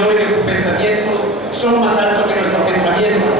Señor, que tus pensamientos son más altos que nuestros pensamientos.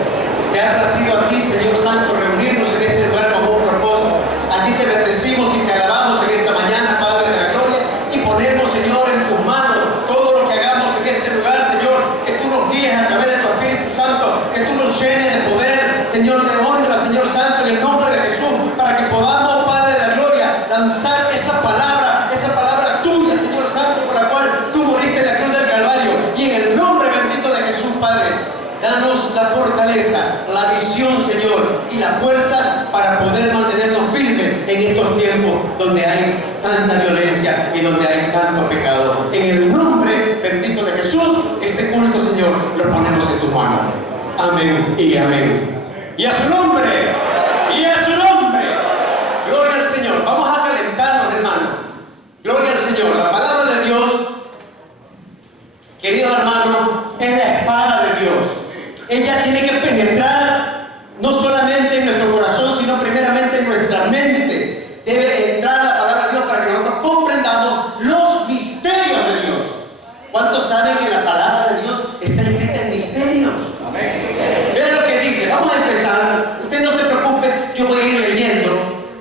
Te ha placido a ti, Señor Santo, reunirnos en este lugar con un propósito. A ti te bendecimos y te alabamos en esta mañana, Padre de la gloria, y ponemos, Señor, en tus manos todo lo que hagamos en este lugar, Señor, que tú nos guíes a través de tu Espíritu Santo, que tú nos llenes de poder, Señor, de honra, Señor Santo, en el nombre de Jesús, para que podamos, Padre de la gloria, lanzar esa palabra tuya, Señor Santo, por la cual tú moriste en la cruz del Calvario, y en el nombre bendito de Jesús, Padre, danos la fortaleza, la visión, Señor, y la fuerza para poder mantenernos firmes en estos tiempos donde hay tanta violencia y donde hay tanto pecado. En el nombre bendito de Jesús, este culto, Señor, lo ponemos en tus manos. Amén y amén. Y a su nombre, y a su nombre. Gloria al Señor. Vamos a calentarnos, hermano. Gloria al Señor. La palabra de Dios, queridos hermanos, es la espada de Dios. Ella tiene que penetrar no solamente en nuestro corazón, sino primeramente en nuestra mente. Debe entrar la palabra de Dios para que nosotros comprendamos los misterios de Dios. ¿Cuántos saben que la palabra de Dios está escrita en misterios? Amén. Vean lo que dice. Vamos a empezar. Usted no se preocupe, yo voy a ir leyendo.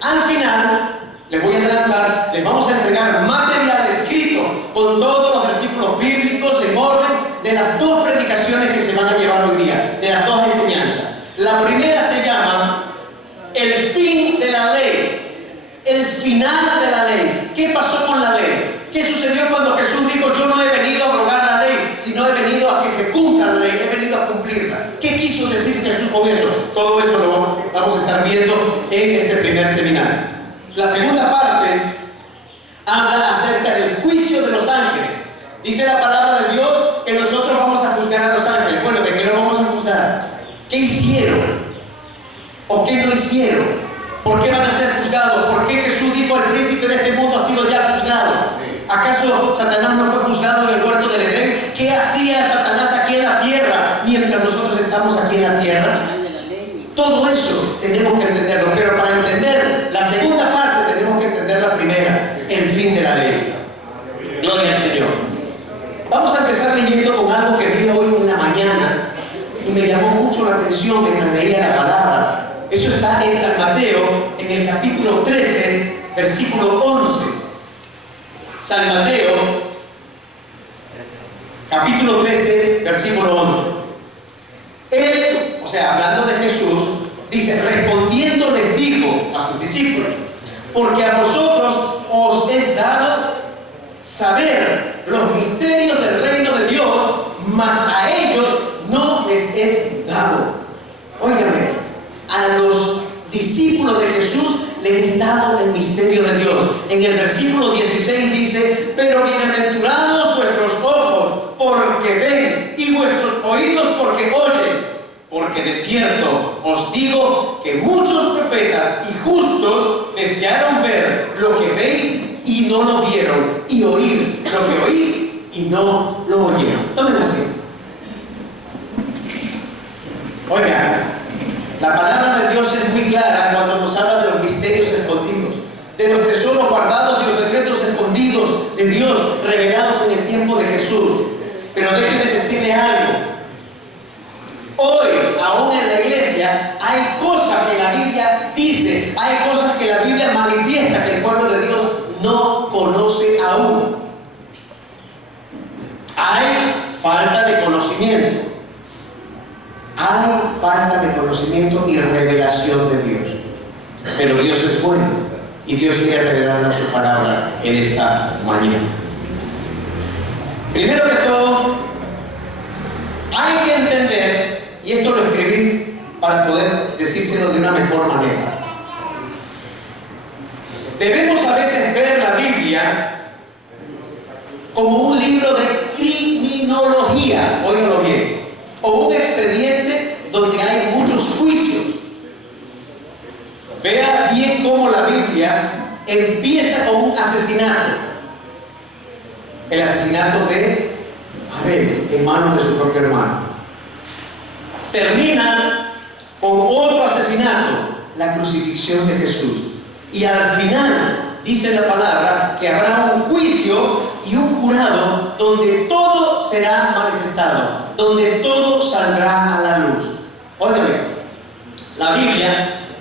Al final, les voy a adelantar, les vamos a entregar material escrito con todos los versículos bíblicos en orden de las dos predicaciones que se van a llevar hoy día, de las dos enseñanzas. La primera se llama el fin de la ley, el final de la ley. ¿Qué pasó con la ley? ¿Qué sucedió cuando Jesús dijo: yo no he venido a abrogar la ley, sino he venido a que se cumpla la ley, he venido a cumplirla? ¿Qué quiso decir Jesús con eso? Todo eso lo vamos a estar viendo en este primer seminario. La segunda parte habla acerca del juicio de los ángeles. Dice la palabra de Dios que nosotros vamos a juzgar a los ángeles. Bueno, ¿de qué lo vamos a juzgar? ¿Qué hicieron? ¿O qué no hicieron? ¿Por qué van a ser juzgados? ¿Por qué Jesús dijo: el príncipe de este mundo ha sido ya juzgado? ¿Acaso Satanás no fue juzgado en el huerto del Edén? ¿Qué hacía Satanás aquí en la tierra mientras nosotros estamos aquí en la tierra? Todo eso tenemos que entenderlo, pero para entender la segunda parte tenemos que entender la primera, el fin de la ley. Gloria al Señor. Vamos a empezar leyendo con algo que vi hoy en la mañana y me llamó mucho la atención mientras leía la palabra. Eso está en San Mateo, en el capítulo 13, versículo 11. San Mateo, capítulo 13, versículo 11. Él, o sea, hablando de Jesús, dice: respondiendo les dijo a sus discípulos: porque a vosotros os es dado saber los misterios del reino de Dios, mas a ellos no les es dado. Óigame, a los discípulos de Jesús les es dado el misterio de Dios. En el versículo 16 dice: pero bienaventurados vuestros ojos porque ven, y vuestros oídos porque oyen. Porque de cierto os digo que muchos profetas y justos desearon ver lo que veis y no lo vieron, y oír lo que oís y no lo oyeron. Tomen así. Oigan, la palabra de Dios es muy clara cuando nos habla de los misterios escondidos, de los tesoros guardados y los secretos escondidos de Dios revelados en el tiempo de Jesús. Pero déjenme decirle algo. Hoy, aún en la iglesia, hay cosas que la Biblia dice, hay cosas que la Biblia manifiesta que el pueblo de Dios no conoce aún. Hay falta de conocimiento. Hay falta de conocimiento y revelación de Dios. Pero Dios es bueno y Dios quiere revelarnos su palabra en esta mañana. Primero que todo, hay que entender, y esto lo escribí para poder decírselo de una mejor manera. Debemos a veces ver la Biblia como un libro de criminología, óiganlo bien, o un expediente donde hay muchos juicios. Vea bien cómo la Biblia empieza con un asesinato. El asesinato de Abel en manos de su propio hermano. Termina con otro asesinato, la crucifixión de Jesús. Y al final dice la palabra que habrá un juicio y un jurado donde todo será manifestado, donde todo saldrá a la luz. Óigame,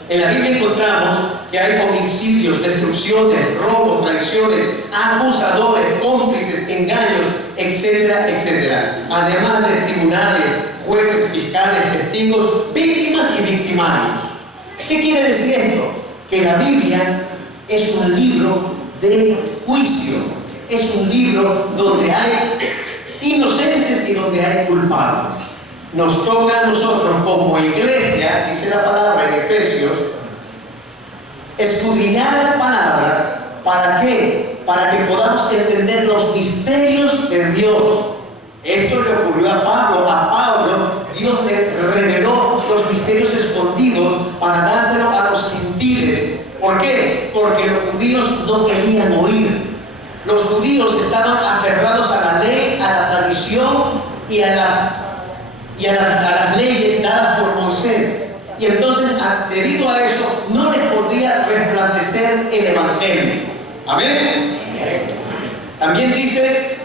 en la Biblia encontramos que hay homicidios, destrucciones, robos, traiciones, acusadores, cómplices, engaños, etcétera, etcétera. Además de tribunales, jueces, fiscales, testigos, víctimas y victimarios. ¿Qué quiere decir esto? Que la Biblia es un libro de juicio. Es un libro donde hay inocentes y donde hay culpables. Nos toca a nosotros como iglesia, dice la palabra en Efesios, escudriñar la palabra. ¿Para qué? Para que podamos entender los misterios de Dios. Esto le ocurrió a Pablo. A Pablo Dios le reveló los misterios escondidos para dárselos a los gentiles. ¿Por qué? Porque los judíos no querían oír. Los judíos estaban aferrados a la ley, a la tradición y a las leyes dadas por Moisés. Y entonces, debido a eso, no les podía resplandecer el Evangelio. Amén. También dice,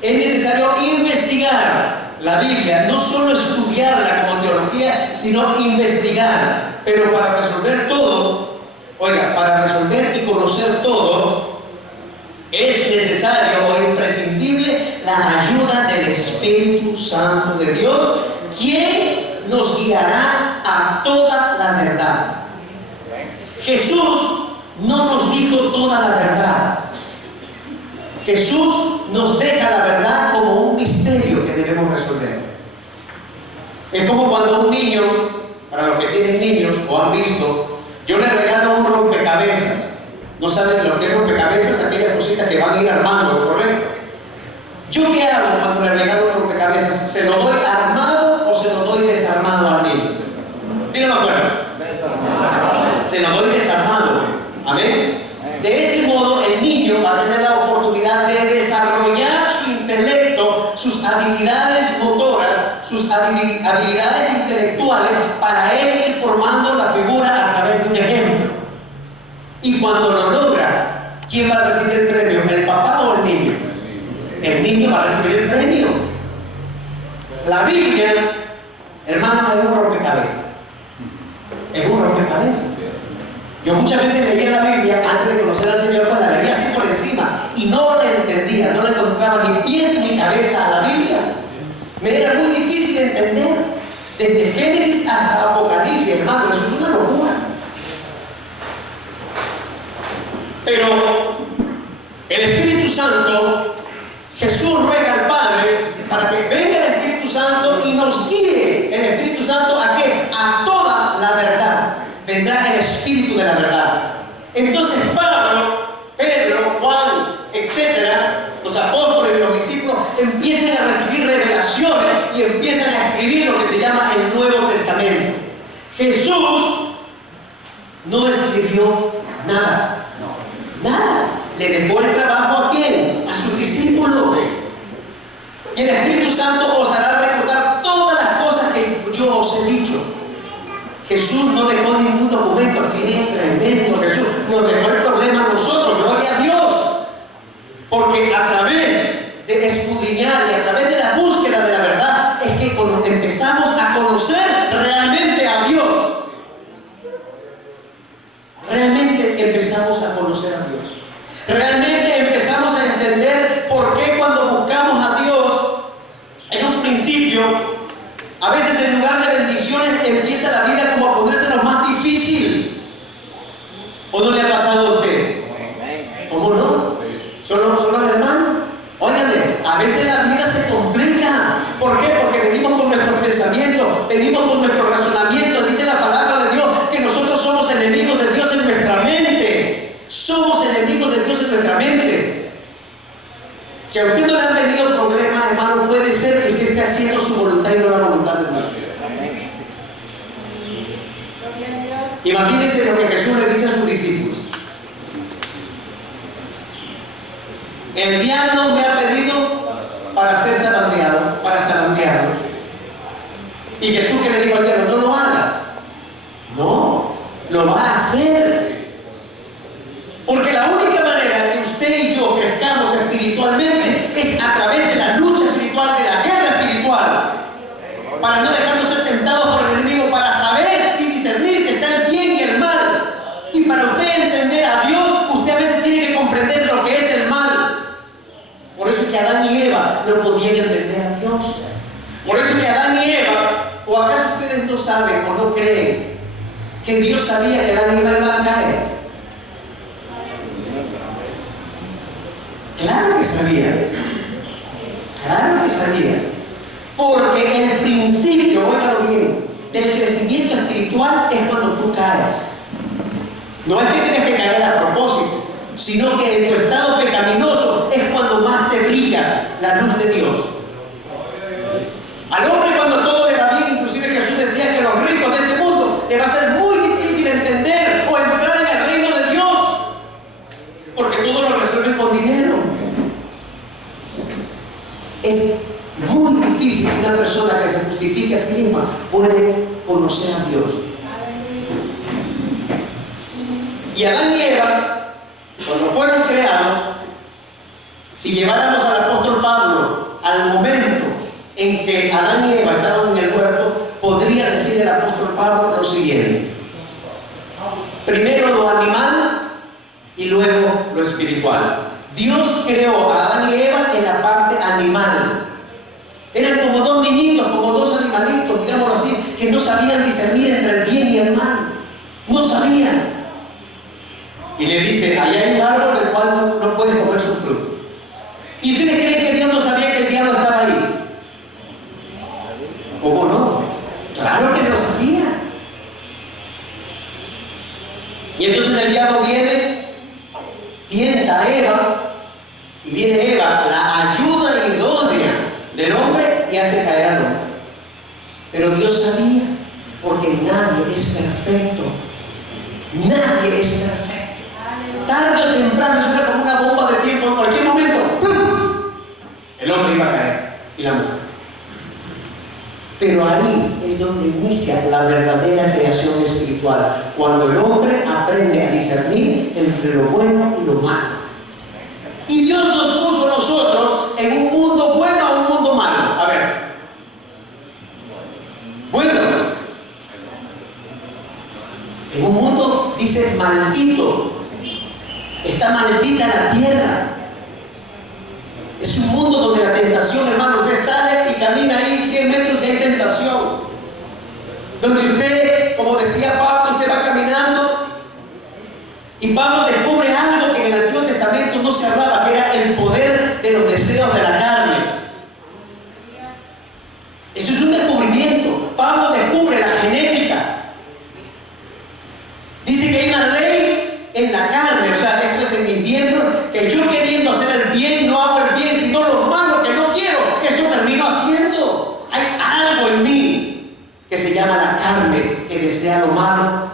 es necesario investigar la Biblia, no solo estudiarla como teología, sino investigar. Pero para resolver todo, para resolver y conocer todo, es necesario o imprescindible la ayuda del Espíritu Santo de Dios, quien nos guiará a toda la verdad. Jesús no nos dijo toda la verdad. Jesús nos deja la verdad como un misterio que debemos resolver. Es como cuando un niño, para los que tienen niños o han visto, yo le regalo un rompecabezas. No saben lo que es rompecabezas, aquellas cositas que van a ir armando, ¿correcto? ¿Yo qué hago cuando le regalo un rompecabezas? ¿Se lo doy armado o se lo doy desarmado al niño? Díganlo fuera. Se lo doy desarmado. Amén. De ese modo, el niño va a tener la oportunidad de desarrollar su intelecto, sus habilidades motoras, sus habilidades intelectuales, para él ir formando la figura a través de un ejemplo. Y cuando lo logra, ¿quién va a recibir el premio? ¿El papá o el niño? El niño va a recibir el premio. La Biblia, hermanos, es un rompecabezas. Es un rompecabezas. Yo muchas veces leía la Biblia antes de conocer al Señor, pues la leía así por encima y no la entendía, no le encontraba ni pies ni cabeza a la Biblia. Me era muy difícil entender. Desde Génesis hasta Apocalipsis, hermano, eso es una locura. Pero el Espíritu Santo, Jesús ruega al Padre para que venga el Espíritu Santo y nos guíe. El Espíritu Santo, ¿a qué? A toda la verdad. Vendrá el Espíritu de la verdad. Entonces Pablo, Pedro, Juan, etcétera, los apóstoles y los discípulos empiezan a recibir revelaciones y empiezan a escribir lo que se llama el Nuevo Testamento. Jesús no escribió nada. Nada. Le dejó el trabajo ¿a quién? A sus discípulos. Y el Espíritu Santo os hará recordar todas las cosas que yo os he dicho. Jesús no dejó ningún documento. ¡Qué tremendo! Jesús nos dejó el problema a nosotros. ¡Gloria a Dios! Porque a través de escudriñar y a través de la búsqueda de la verdad es que empezamos a conocer realmente a Dios. Realmente empezamos a conocer a Dios. Realmente empezamos a entender por qué cuando buscamos a Dios en un principio, a veces en lugar de bendiciones empieza la vida como a ponerse lo más difícil. ¿O no le ha pasado a usted? ¿Cómo no? ¿Son los hermanos? Óigame, a veces la vida se complica. ¿Por qué? Porque venimos con nuestros pensamientos, venimos con nuestro razonamiento. Dice la palabra de Dios que nosotros somos enemigos de Dios en nuestra mente. Somos enemigos de Dios en nuestra mente. Si a usted no le han venido problemas, hermano, puede ser que usted esté haciendo su voluntad y no la voluntad de Dios. Imagínense lo que Jesús le dice a sus discípulos. El diablo me ha pedido para ser zarandeado, para zarandearlo. Y Jesús, que le dijo al diablo, no lo hagas. No, lo va a hacer. Porque la única manera que usted y yo crezcamos espiritualmente para no dejarnos ser tentados por el enemigo, para saber y discernir que está el bien y el mal. Y para usted entender a Dios, usted a veces tiene que comprender lo que es el mal. Por eso es que Adán y Eva no podían entender a Dios. Por eso es que Adán y Eva, ¿o acaso ustedes no saben o no creen que Dios sabía que Adán y Eva iban a caer? Claro que sabía. Claro que sabía. Porque el principio, óigalo bien, del crecimiento espiritual es cuando tú caes. No es que tienes que caer a propósito, sino que en tu estado pecaminoso es cuando más te brilla la luz de Dios. Al hombre cuando todo le va bien, inclusive Jesús decía que los ricos de este mundo le va a ser muy difícil entender o entrar en el reino de Dios, porque todo lo resuelven con dinero. Es muy difícil que una persona que se justifique a sí misma puede conocer a Dios. Y Adán y Eva, cuando fueron creados, si lleváramos al apóstol Pablo al momento en que Adán y Eva estaban en el huerto, podría decir el apóstol Pablo lo siguiente: primero lo animal y luego lo espiritual. Dios creó a Adán y Eva en la parte animal. Eran como dos niñitos, como dos animalitos, digámoslo así, que no sabían discernir entre el bien y el mal. No sabían. Y le dice, allá hay un árbol del cual no puedes comer su fruto. ¿Y ustedes creen que Dios no sabía que el diablo estaba ahí? ¿Cómo no? Claro que lo sabía. Y entonces el diablo viene, tienta a Eva, y viene Eva, la ayuda idónea del hombre y hace caer al hombre. Pero Dios sabía, porque nadie es perfecto. Nadie es perfecto. Tarde o temprano suena como una bomba de tiempo, en cualquier momento ¡pum!, el hombre iba a caer y la mujer. Pero ahí es donde inicia la verdadera creación espiritual, cuando el hombre aprende a discernir entre lo bueno y lo malo. Y Dios nos puso a nosotros en un mundo bueno o un mundo malo. A ver. Bueno. En un mundo, dice, maldito. Está maldita la tierra. Es un mundo donde la tentación, hermano, usted sale y camina ahí 100 metros y hay tentación. Donde usted, como decía Pablo, usted va caminando y Pablo descubre algo que en el Antiguo Testamento no se hablaba, que era el poder de los deseos de la carne. Eso es un descubrimiento. Pablo descubre la genética. Dice que hay una ley en la carne, o sea, esto es en mi miembro, que yo queriendo hacer el bien no hago el bien, sino lo malo que no quiero, eso termino haciendo. Hay algo en mí que se llama la carne, que desea lo malo,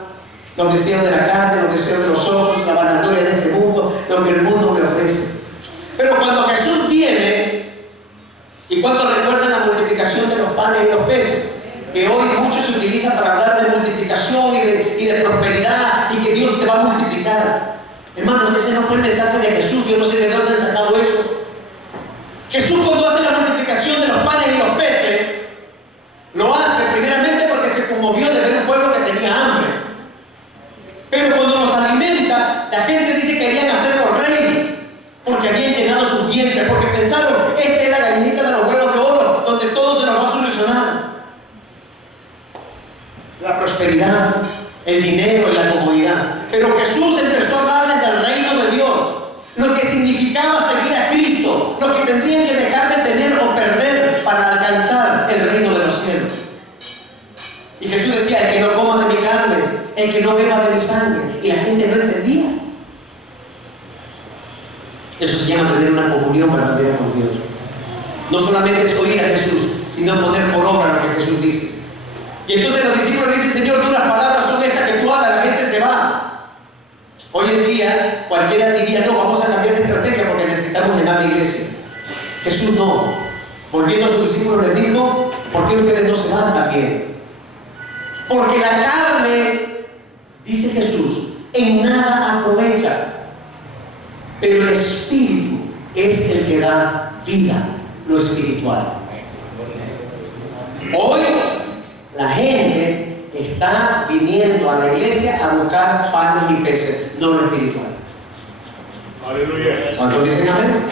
los deseos de la carne, los deseos de los ojos, la vanagloria de este mundo, lo que el mundo me ofrece. Pero cuando Jesús viene, y cuando recuerdan la multiplicación de los panes y los peces, que hoy muchos se utilizan para hablar de multiplicación y de prosperidad y que Dios te va a multiplicar. Hermanos, ese no fue el mensaje de Jesús. Yo no sé de dónde han sacado eso. Jesús, cuando hace la multiplicación de los panes y los peces, lo hace primeramente porque se conmovió de ver un pueblo que tenía hambre. Pero cuando los alimenta, la gente dice que querían hacerlo rey porque habían llenado sus vientres, porque pensaron, esta es la gallinita de los huevos de oro, donde todo se nos va a solucionar. La prosperidad, el dinero y la comodidad. Pero Jesús empezó a hablarles del reino de Dios, lo que significaba seguir a Cristo, lo que tendrían que dejar de tener o perder para alcanzar el reino de los cielos. Y Jesús decía, el que no coma de mi carne, el que no beba de mi sangre. Y la gente no entendía. Eso se llama tener una comunión verdadera con Dios. No solamente es oír a Jesús, sino poner por obra lo que Jesús dice. Y entonces los discípulos dicen, Señor, tú las palabras son estas que tú hablas, la gente se va. Hoy en día, cualquiera diría, no, vamos a cambiar de estrategia porque necesitamos llenar la iglesia. Jesús no. Volviendo a sus discípulos les dijo, ¿por qué ustedes no se van también? Porque la carne, dice Jesús, en nada aprovecha. Pero el Espíritu es el que da vida, lo espiritual. Hoy está viniendo a la iglesia a buscar panes y peces, no lo espiritual. Aleluya. ¿Cuántos dicen amén?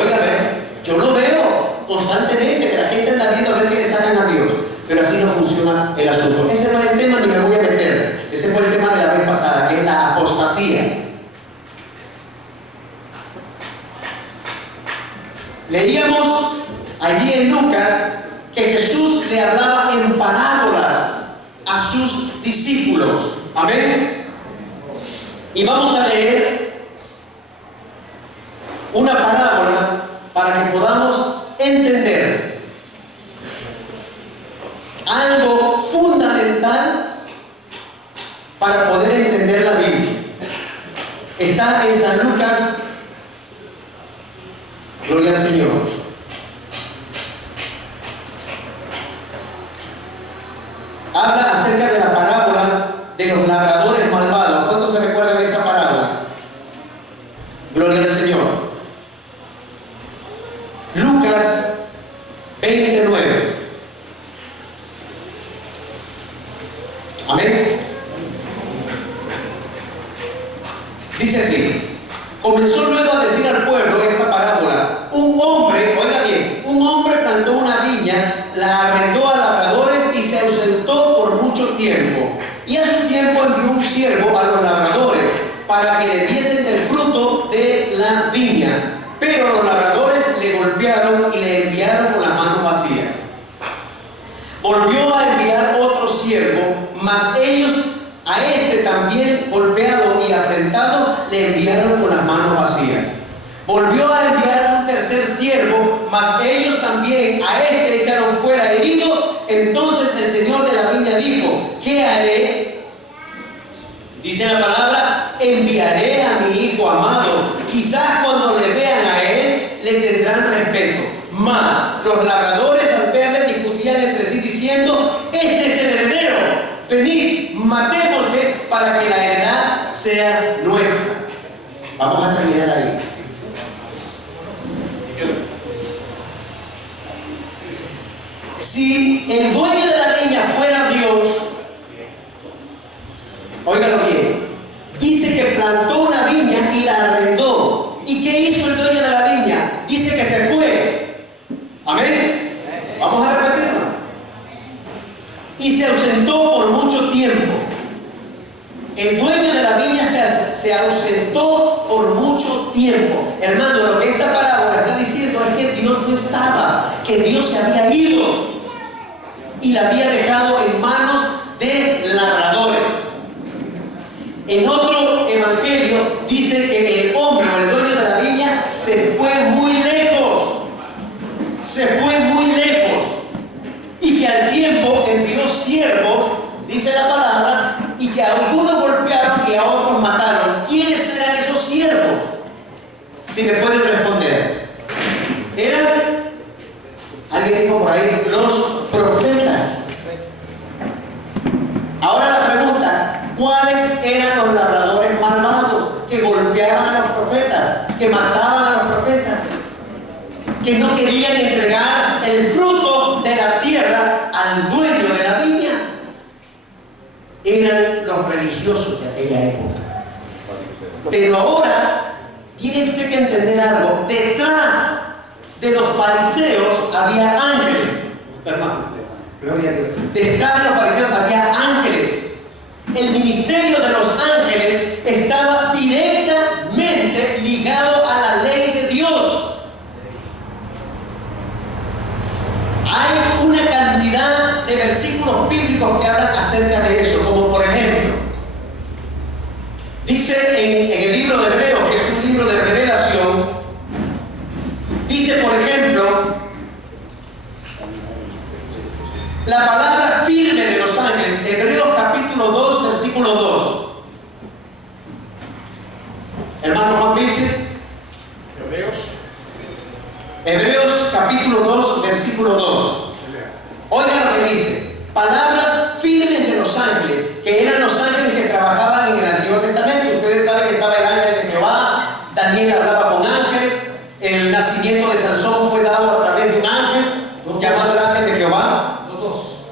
Óigame, yo lo veo constantemente, que la gente anda viendo a ver qué le sacan a Dios, pero así no funciona el asunto. Ese no es el tema ni me voy a meter. Ese fue el tema de la vez pasada, que es la apostasía. Leíamos allí en Lucas que Jesús le hablaba en parábolas a sus discípulos. Amén. Y vamos a leer una parábola para que podamos entender algo fundamental para poder entender la Biblia. Está en San Lucas. Gloria al Señor. Habla acerca de la parábola de los labradores malvados. ¿Cuántos se recuerdan de esa parábola? Gloria al Señor. Lucas 29. Amén. Dice así. Comenzó luego a decir al pueblo esta parábola. Un hombre, oiga bien, un hombre plantó una viña, la arrendó a labradores y se ausentó por mucho tiempo. Y a su tiempo envió un siervo a los labradores para que le diesen el fruto de la viña. Pero los labradores le golpearon y le enviaron con las manos vacías. Volvió a enviar otro siervo, mas ellos a este también golpeado y afrentado le enviaron con las manos vacías. Volvió a enviar un tercer siervo, mas ellos también a este echaron fuera herido. Entonces el señor de la viña dijo: ¿qué haré? Dice la palabra: enviaré a mi hijo amado. Quizás cuando le vean a él le tendrán respeto. Mas los labradores al verle discutían entre sí diciendo: este es el heredero. Venid, matémosle para que la heredad sea nuestra. Vamos a terminar ahí. Si el dueño de la viña fuera Dios, óigalo bien, dice que plantó una viña y la arrendó. ¿Y qué hizo el dueño de la viña? Dice que se fue. Amén. Vamos a repetirlo. Y se ausentó por mucho tiempo. El dueño de la viña se ausentó por mucho tiempo. Hermano, lo que esta parábola está diciendo es que Dios no estaba, que Dios se había ido y la había dejado en manos de labradores. En otro evangelio dice que el hombre o el dueño de la viña se fue muy lejos. Se fue muy lejos. Y que al tiempo envió siervos, dice la palabra, y que a algunos golpearon y a otros mataron. ¿Quiénes eran esos siervos? Si me pueden responder. Eran, alguien dijo por ahí, los profetas. Ahora la pregunta: ¿cuáles eran los labradores malvados que golpeaban a los profetas, que mataban a los profetas, que no querían entregar el fruto de la tierra al dueño de la viña? Eran los religiosos de aquella época. Pero ahora tiene usted que entender algo. Detrás de los fariseos había ángeles. Hermano, gloria a Dios. Detrás de los fariseos había ángeles. El ministerio de los ángeles estaba directamente ligado a la ley de Dios. Hay una cantidad de versículos bíblicos que hablan acerca de eso, como por ejemplo, dice en el libro de Hebreos, que es un libro de revelación, dice por ejemplo, la palabra firme de los ángeles, Hebreos capítulo 2, versículo 2. Hermano Juan Vilches. Hebreos capítulo 2, versículo 2. Oigan lo que dice: palabras firmes de los ángeles, que eran los ángeles que trabajaban en el Antiguo Testamento. Ustedes saben que estaba el ángel de Jehová, Daniel hablaba con ángeles, el nacimiento de Sansón fue dado a través de un ángel, llamado el ángel de Jehová.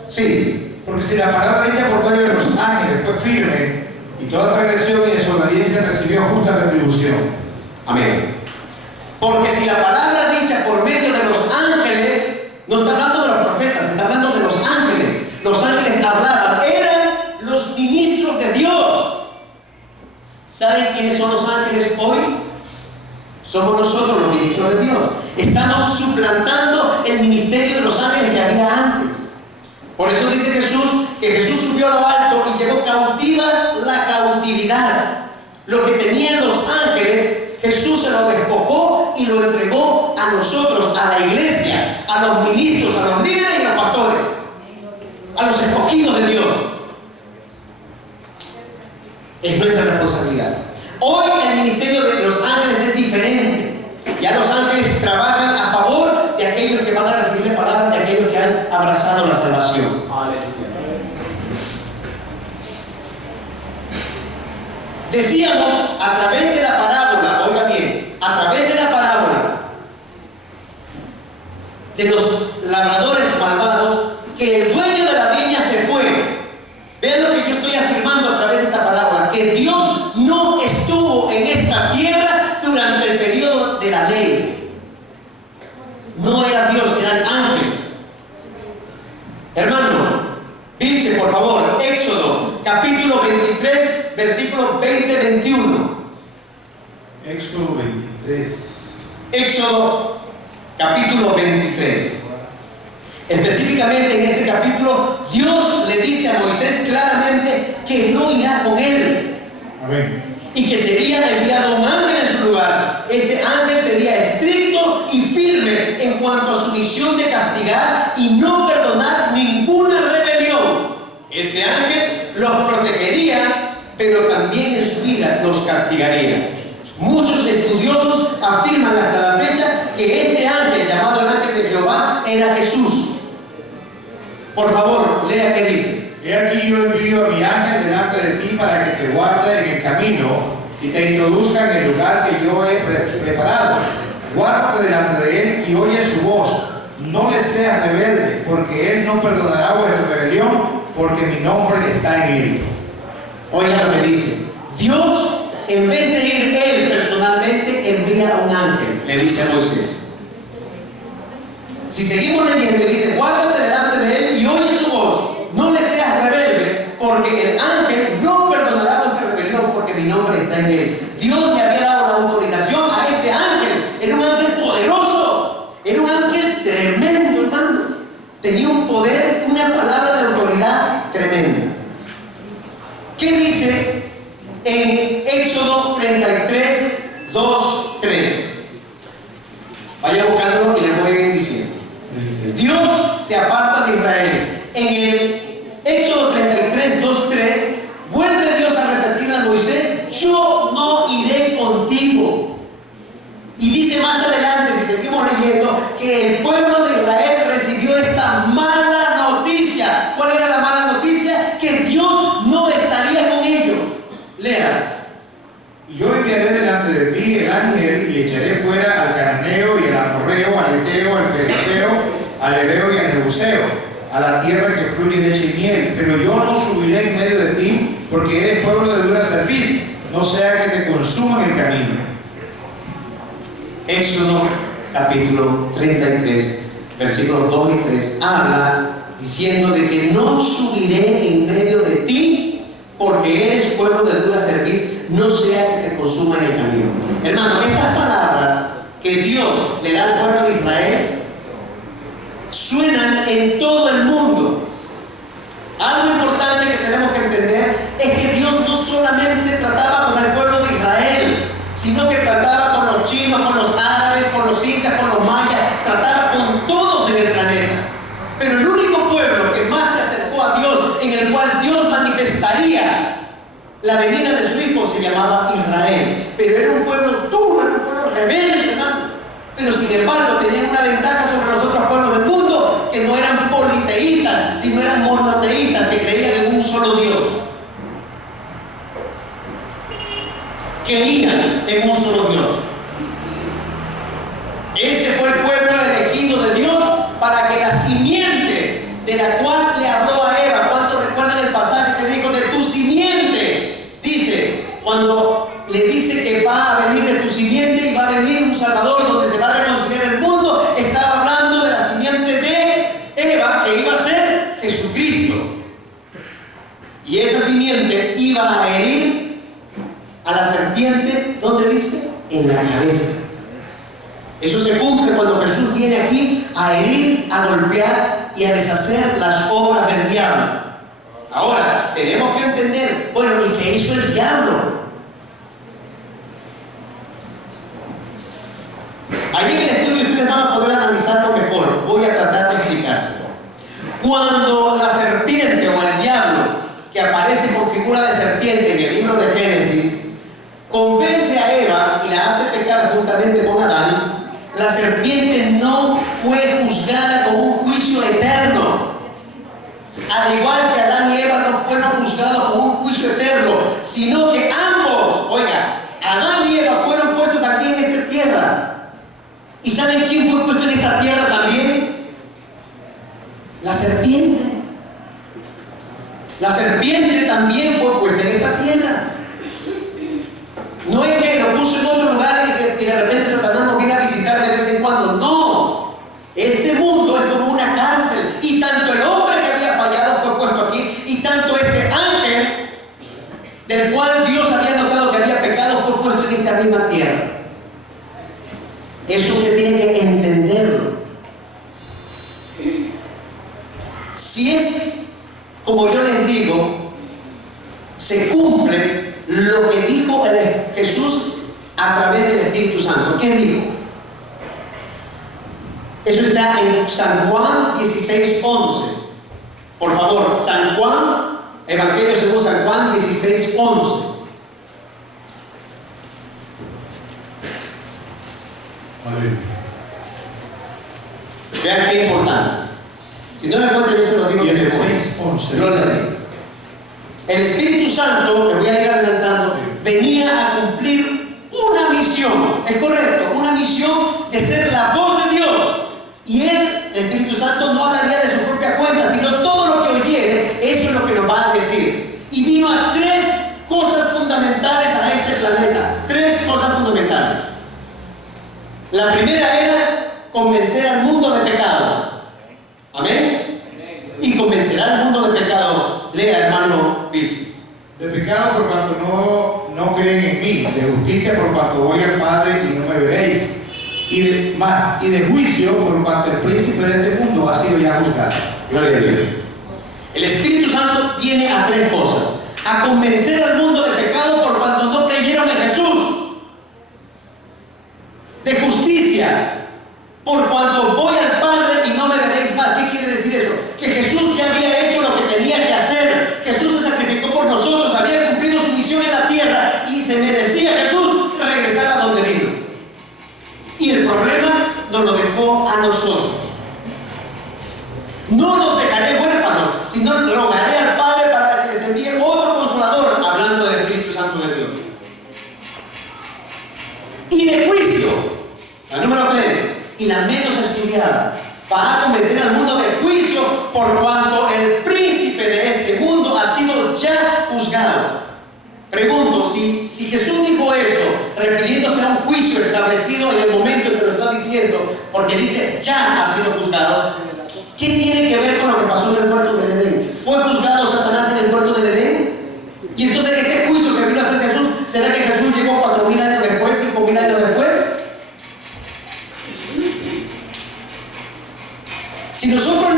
Sí. ¿Por Porque si la palabra dicha por medio de los ángeles fue firme, y toda transgresión y desobediencia recibió justa retribución. Amén. Porque si la palabra dicha por medio de los ángeles, no está hablando de los profetas, está hablando de los ángeles. Los ángeles hablaban, eran los ministros de Dios. ¿Saben quiénes son los ángeles hoy? Somos nosotros los ministros de Dios. Estamos suplantando el ministerio de los ángeles que había antes. Por eso dice Jesús que Jesús subió a lo alto y llevó cautiva la cautividad. Lo que tenían los ángeles, Jesús se lo despojó y lo entregó a nosotros, a la iglesia, a los ministros, a los líderes y a los pastores, a los escogidos de Dios. Es nuestra responsabilidad. Hoy el ministerio de los ángeles es diferente. Ya los ángeles trabajan a favor de aquellos que van a recibir la palabra, de aquellos que han abrazado la salvación. Decíamos a través de la parábola, oiga bien, a través de la parábola de los labradores malvados, que el dueño de la viña se fue. Vean lo que yo estoy afirmando a través de esta parábola, que Dios no estuvo en esta tierra durante el periodo de la ley. No era Dios, eran ángeles. Hermano, dice por favor, Éxodo capítulo 23, versículos 20-21. Éxodo 23. Éxodo capítulo 23. Específicamente en este capítulo, Dios le dice a Moisés claramente que no irá con él. Amén. Y que sería enviado un ángel en su lugar. Este ángel sería estricto y firme en cuanto a su misión de castigar y no perdonar ninguna rebelión. Este ángel los protegería, pero también en su ira los castigaría. Muchos estudiosos afirman hasta la fecha que este ángel, llamado el ángel de Jehová, era Jesús. Por favor, lea qué dice. He aquí yo envío a mi ángel delante de ti para que te guarde en el camino y te introduzca en el lugar que yo he preparado. Guárdate delante de él y oye su voz. No le seas rebelde, porque él no perdonará vuestra rebelión, porque mi nombre está en él. Oiga lo que dice. Dios, en vez de ir él personalmente, envía a un ángel, le dice a Moisés. Si seguimos leyendo, dice, guárdate delante de él y oye su voz. No le seas rebelde, porque el ángel no perdonará vuestra rebelión, porque mi nombre está en él. Dios le había dado la autorización a este ángel. Era un ángel poderoso. Era un ángel tremendo, hermano. Tenía un poder, una palabra de autoridad tremenda. ¿Qué dice en Éxodo 33, 2, 3? Vaya buscándolo y le voy a ir diciendo. Dios se aparta de Israel. En el Éxodo 33, 2, 3, vuelve Dios a repetirle a Moisés, yo no iré contigo. Y dice más adelante, si seguimos leyendo, que el pueblo de Israel recibió esta mala noticia. ¿Cuál era la mala noticia? Que Dios no estaría con ellos. Lean. Y yo enviaré delante de ti el ángel y echaré fuera al cananeo y al amorreo, al eteo, al ferezeo, al heveo y al jebuseo, a la tierra que fluye leche y miel. Pero yo no subiré en medio de ti, porque eres pueblo de dura cerviz, no sea que te consuman el camino. Éxodo capítulo 33, versículos 2 y 3, habla diciendo de que no subiré en medio de ti, porque eres pueblo de dura cerviz, no sea que te consuma en el camino. Hermano, estas palabras que Dios le da al pueblo de Israel suenan en todo el mundo. Algo importante que tenemos que entender es que Dios no solamente trataba con el pueblo de Israel, sino que trataba con los chinos, con los árabes, con los incas, con los mayas, trataba con todos en el planeta. Pero el único pueblo que más se acercó a Dios, en el cual Dios manifestaría la venida de su hijo, se llamaba Israel. Pero era un pueblo duro, era un pueblo rebelde, hermano. Pero sin embargo tenían una ventaja sobre los otros pueblos del mundo, que no eran politeístas, sino eran monoteístas, que creían en un solo Dios. Creían en un solo Dios. Ese fue el pueblo elegido de Dios para que la simiente de la cual le habló a Eva, ¿cuántos serpiente iba a herir a la serpiente, ¿dónde dice? En la cabeza. Eso se cumple cuando Jesús viene aquí a herir, a golpear y a deshacer las obras del diablo. Ahora, tenemos que entender, bueno, ¿y qué hizo el diablo? Allí en el estudio ustedes van a poder analizarlo mejor. Voy a tratar de explicárselo. Cuando la serpiente o el diablo, que aparece con figura de serpiente en el libro de Génesis, convence a Eva y la hace pecar juntamente con Adán, la serpiente no fue juzgada con un juicio eterno. Al igual que Adán y Eva no fueron juzgados con un juicio eterno, sino que ambos, oiga, Adán y Eva fueron puestos aquí en esta tierra. ¿Y saben quién fue puesto en esta tierra también? La serpiente. La serpiente también fue puesta en esta tierra. No es que lo puso en otro lugar y de repente Satanás nos viene a visitar de vez en cuando. No. Este mundo es como una cárcel. Y tanto el hombre que había fallado fue puesto aquí, y tanto este ángel, del cual Dios había notado que había pecado, fue puesto en esta misma tierra. Eso usted tiene que entenderlo. Si es como yo les digo, se cumple lo que dijo Jesús a través del Espíritu Santo. ¿Qué dijo? Eso está en San Juan 16:11. Por favor, San Juan, Evangelio según San Juan 16:11. Vean qué importante. Si no lo encuentran, yo se lo digo. 16:11. Gloria a Dios. El Espíritu Santo, me voy a ir adelantando, venía a cumplir una misión. Es correcto, una misión de ser la voz de Dios. Y él, el Espíritu Santo, no hablaría de su propia cuenta, sino todo lo que oyere, eso es lo que nos va a decir. Y vino a tres cosas fundamentales a este planeta. Tres cosas fundamentales. La primera era convencer al mundo de pecado. Amén. Y convencerá al mundo de pecado. Lea, hermano Vilchi. De pecado por cuanto no creen en mí, de justicia por cuanto voy al Padre y no me veréis, y de juicio por cuanto el príncipe de este mundo ha sido ya juzgado. Gloria a Dios. El Espíritu Santo viene a tres cosas: a convencer al mundo de pecado por cuanto no creyeron en Jesús, de justicia por cuanto voy al Padre y no me veréis más. ¿Qué quiere decir eso? Que Jesús ya había hecho lo que tenía que hacer. Jesús se sacrificó por nosotros, había cumplido su misión en la tierra y se merecía Jesús regresar a donde vino. Y el problema nos lo dejó a nosotros. No nos dejaré huérfanos, sino rogaré al Padre para que les envíe otro consolador, hablando del Espíritu Santo de Dios. Y de juicio, la número 3, y la menos estudiada, va a convencer al mundo de juicio por cuanto el príncipe de este mundo ha sido ya juzgado. Pregunto, si Jesús dijo eso refiriéndose a un juicio establecido en el momento en que lo está diciendo, porque dice ya ha sido juzgado, ¿qué tiene que ver con lo que pasó en el huerto del Edén? ¿Fue juzgado Satanás en el huerto del Edén? Y entonces este juicio que vino a hacer Jesús, ¿será que Jesús llegó 4.000 años después, 5.000 años después? Si nosotros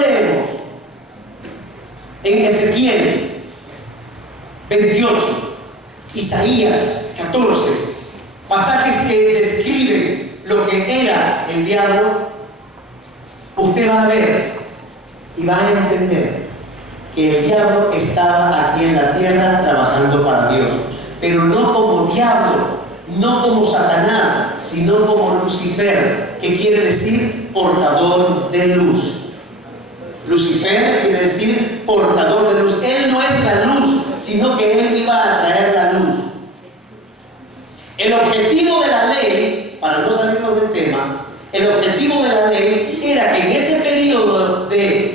leemos en Ezequiel 28, Isaías 14, pasajes que describen lo que era el diablo, usted va a ver y va a entender que el diablo estaba aquí en la tierra trabajando para Dios, pero no como diablo, no como Satanás, sino como Lucifer, que quiere decir portador de luz. Lucifer quiere decir portador de luz. Él no es la luz, sino que él iba a traer la luz. El objetivo de la ley, para no salirnos del tema, el objetivo de la ley era que en ese periodo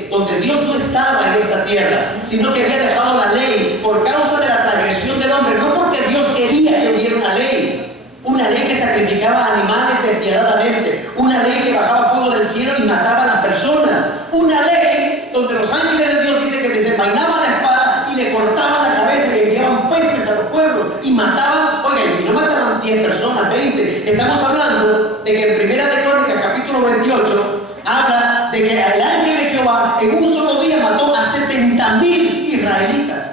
donde Dios no estaba en esta tierra, sino que había dejado la ley por causa de la transgresión del hombre, no porque Dios quería que hubiera una ley que sacrificaba animales despiadadamente, una ley que bajaba fuego del cielo y mataba a las personas, una ley donde los los ángeles de Dios dicen que desenvainaban la espada y le cortaban la cabeza y le enviaban pestes a los pueblos y mataban, oigan, y no mataban 10 personas, 20. Estamos hablando de que en Primera de Crónicas, capítulo 28, habla de que el ángel de Jehová en un solo día mató a 70,000 israelitas.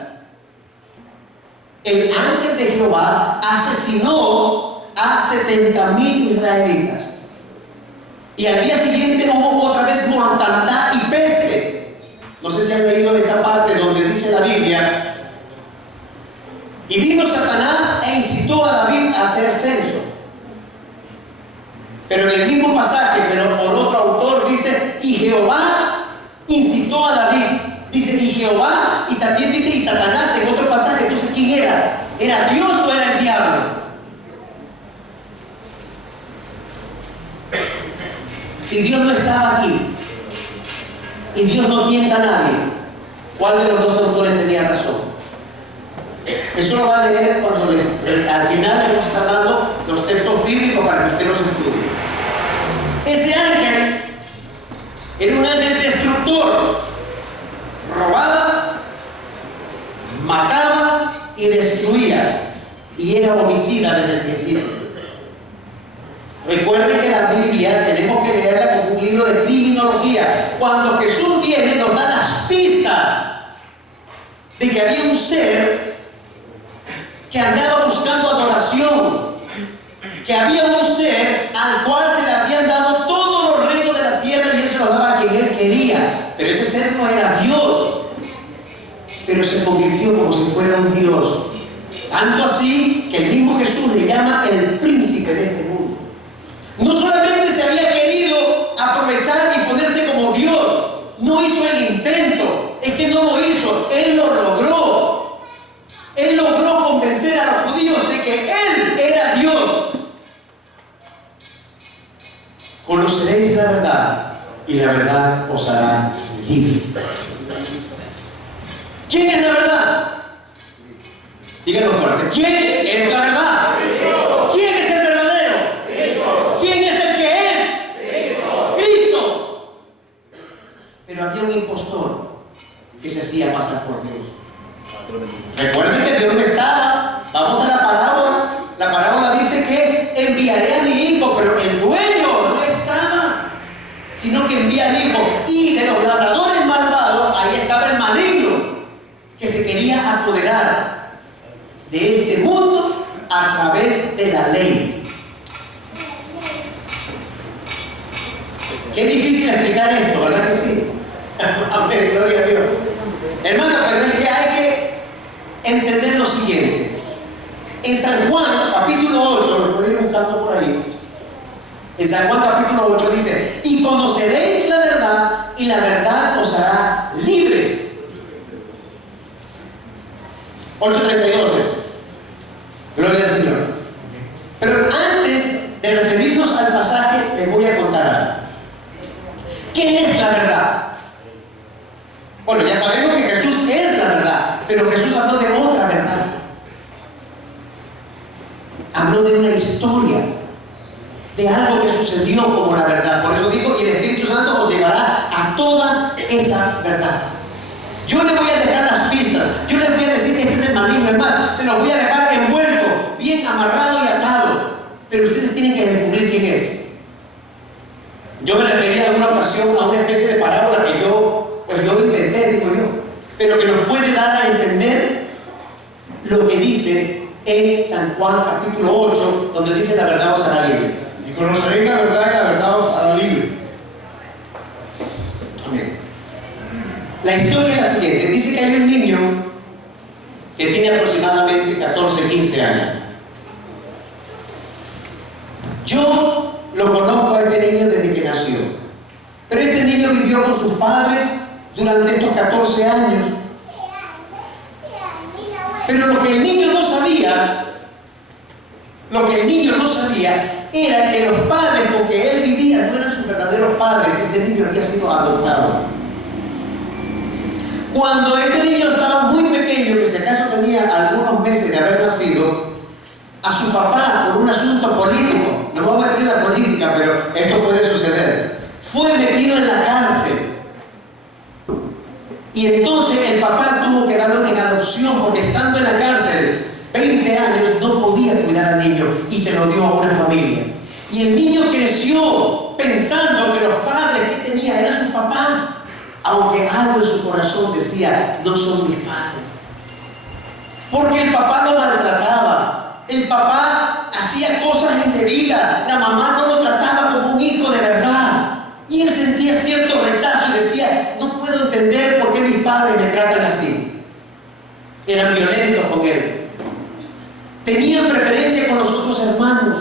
El ángel de Jehová asesinó a 70,000 israelitas. Y al día siguiente hubo otra vez mortandad y peste. No sé si han leído esa parte donde dice la Biblia: y vino Satanás e incitó a David a hacer censo. Pero en el mismo pasaje, pero por otro autor, dice: y Jehová incitó a David. Dice: y Jehová, y también dice: y Satanás en otro pasaje. Entonces, ¿quién era? ¿Era Dios o era el diablo? Si Dios no estaba aquí y Dios no tienta a nadie, ¿cuál de los dos autores tenía razón? Eso lo va a leer cuando al final les está dando los textos bíblicos para que usted los estudie. Ese ángel era un ángel destructor. Robaba, mataba y destruía, y era homicida desde el principio. Recuerden que la Biblia tenemos que leerla como un libro de criminología. Cuando Jesús viene, nos da las pistas de que había un ser que andaba buscando adoración, que había un ser al cual se le habían dado todos los reinos de la tierra y él se los daba a quien él quería. Pero ese ser no era Dios, pero se convirtió como si fuera un Dios. Tanto así que el mismo Jesús le llama el príncipe de este mundo. No solamente se había querido aprovechar y ponerse como Dios, no hizo el intento, es que no lo hizo, él lo logró. Él logró convencer a los judíos de que él era Dios. Conoceréis la verdad y la verdad os hará libres. ¿Quién es la verdad? Díganlo fuerte. ¿Quién es la verdad? ¿Quién es el verdadero? ¿Quién es el que es? Cristo. Pero había un impostor que se hacía pasar por Dios. Recuerden que Dios no estaba. Vamos a la parábola. La parábola dice que enviaré a mi hijo, pero el dueño no estaba, sino que envía al hijo. Y de los labradores malvados, ahí estaba el maligno, que se quería apoderar de este mundo a través de la ley. Qué difícil explicar esto, ¿verdad que sí? Amén, gloria a Dios. Hermano, pero es que hay que entender lo siguiente. En San Juan, capítulo 8, lo pueden ir buscando por ahí. En San Juan, capítulo 8, dice: y conoceréis la verdad, y la verdad os hará libres. 8:32 es. Gloria al Señor. Pero antes de referirnos al pasaje, les voy a contar algo. ¿Qué es la verdad? Bueno, ya sabemos que Jesús es la verdad, pero Jesús habló de otra verdad. Habló de una historia, de algo que sucedió como la verdad. Por eso dijo: y el Espíritu Santo os llevará a toda esa verdad. Yo les voy a dejar las pistas. Yo les voy a decir que este es el maligno. Es más, se los voy a dejar envuelto, bien amarrado y atado. Pero ustedes tienen que descubrir quién es. Yo me refería en una ocasión a una especie de parábola que yo intenté, digo yo, pero que nos puede dar a entender lo que dice en San Juan capítulo 8, donde dice: la verdad os hará libre. Y conoceréis la verdad y la verdad os hará libre. Amén. La historia es la siguiente. Dice que hay un niño que tiene aproximadamente 14, 15 años. Yo lo conozco a este niño desde que nació. Pero este niño vivió con sus padres durante estos 14 años. Pero lo que el niño no sabía, era que los padres con que él vivía no eran sus verdaderos padres. Este niño había sido adoptado. Cuando este niño estaba muy pequeño, que si acaso tenía algunos meses de haber nacido, a su papá, por un asunto político, no vamos a meter en la política, pero esto puede suceder, fue metido en la cárcel. Y entonces el papá tuvo que darlo en adopción porque estando en la cárcel 20 años no podía cuidar al niño y se lo dio a una familia. Y el niño creció pensando que los padres que tenía eran sus papás, aunque algo en su corazón decía, no son mis padres. Porque el papá lo maltrataba, el papá hacía cosas indebidas, la mamá no lo trataba como un hijo de verdad. Y él sentía cierto rechazo y decía, no puedo entender por qué mis padres me tratan así. Eran violentos con él. Tenían preferencia con los otros hermanos.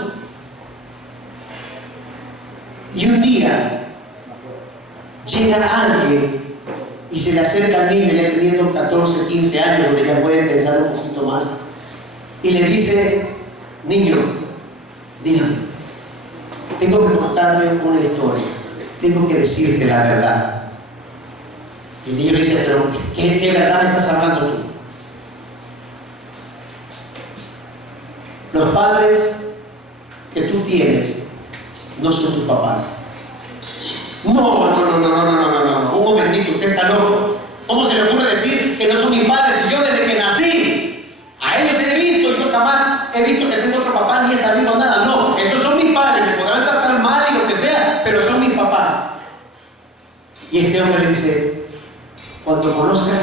Y un día llega alguien y se le acerca al niño, ya teniendo 14, 15 años, donde ya pueden pensar un poquito más, y le dice, niño, dígame, tengo que contarle una historia, tengo que decirte la verdad. Y el niño le dice, pero ¿qué verdad me estás hablando tú? Los padres que tú tienes no son tus papás. No, un momentito, usted está loco. ¿Cómo se le ocurre decir que no son mis padres si yo desde que nací a ellos he visto, yo jamás he visto que tengo otro papá ni he sabido nada? No, esos son mis padres, me podrán tratar mal y lo que sea, pero son mis papás. Y este hombre le dice, cuando conozcas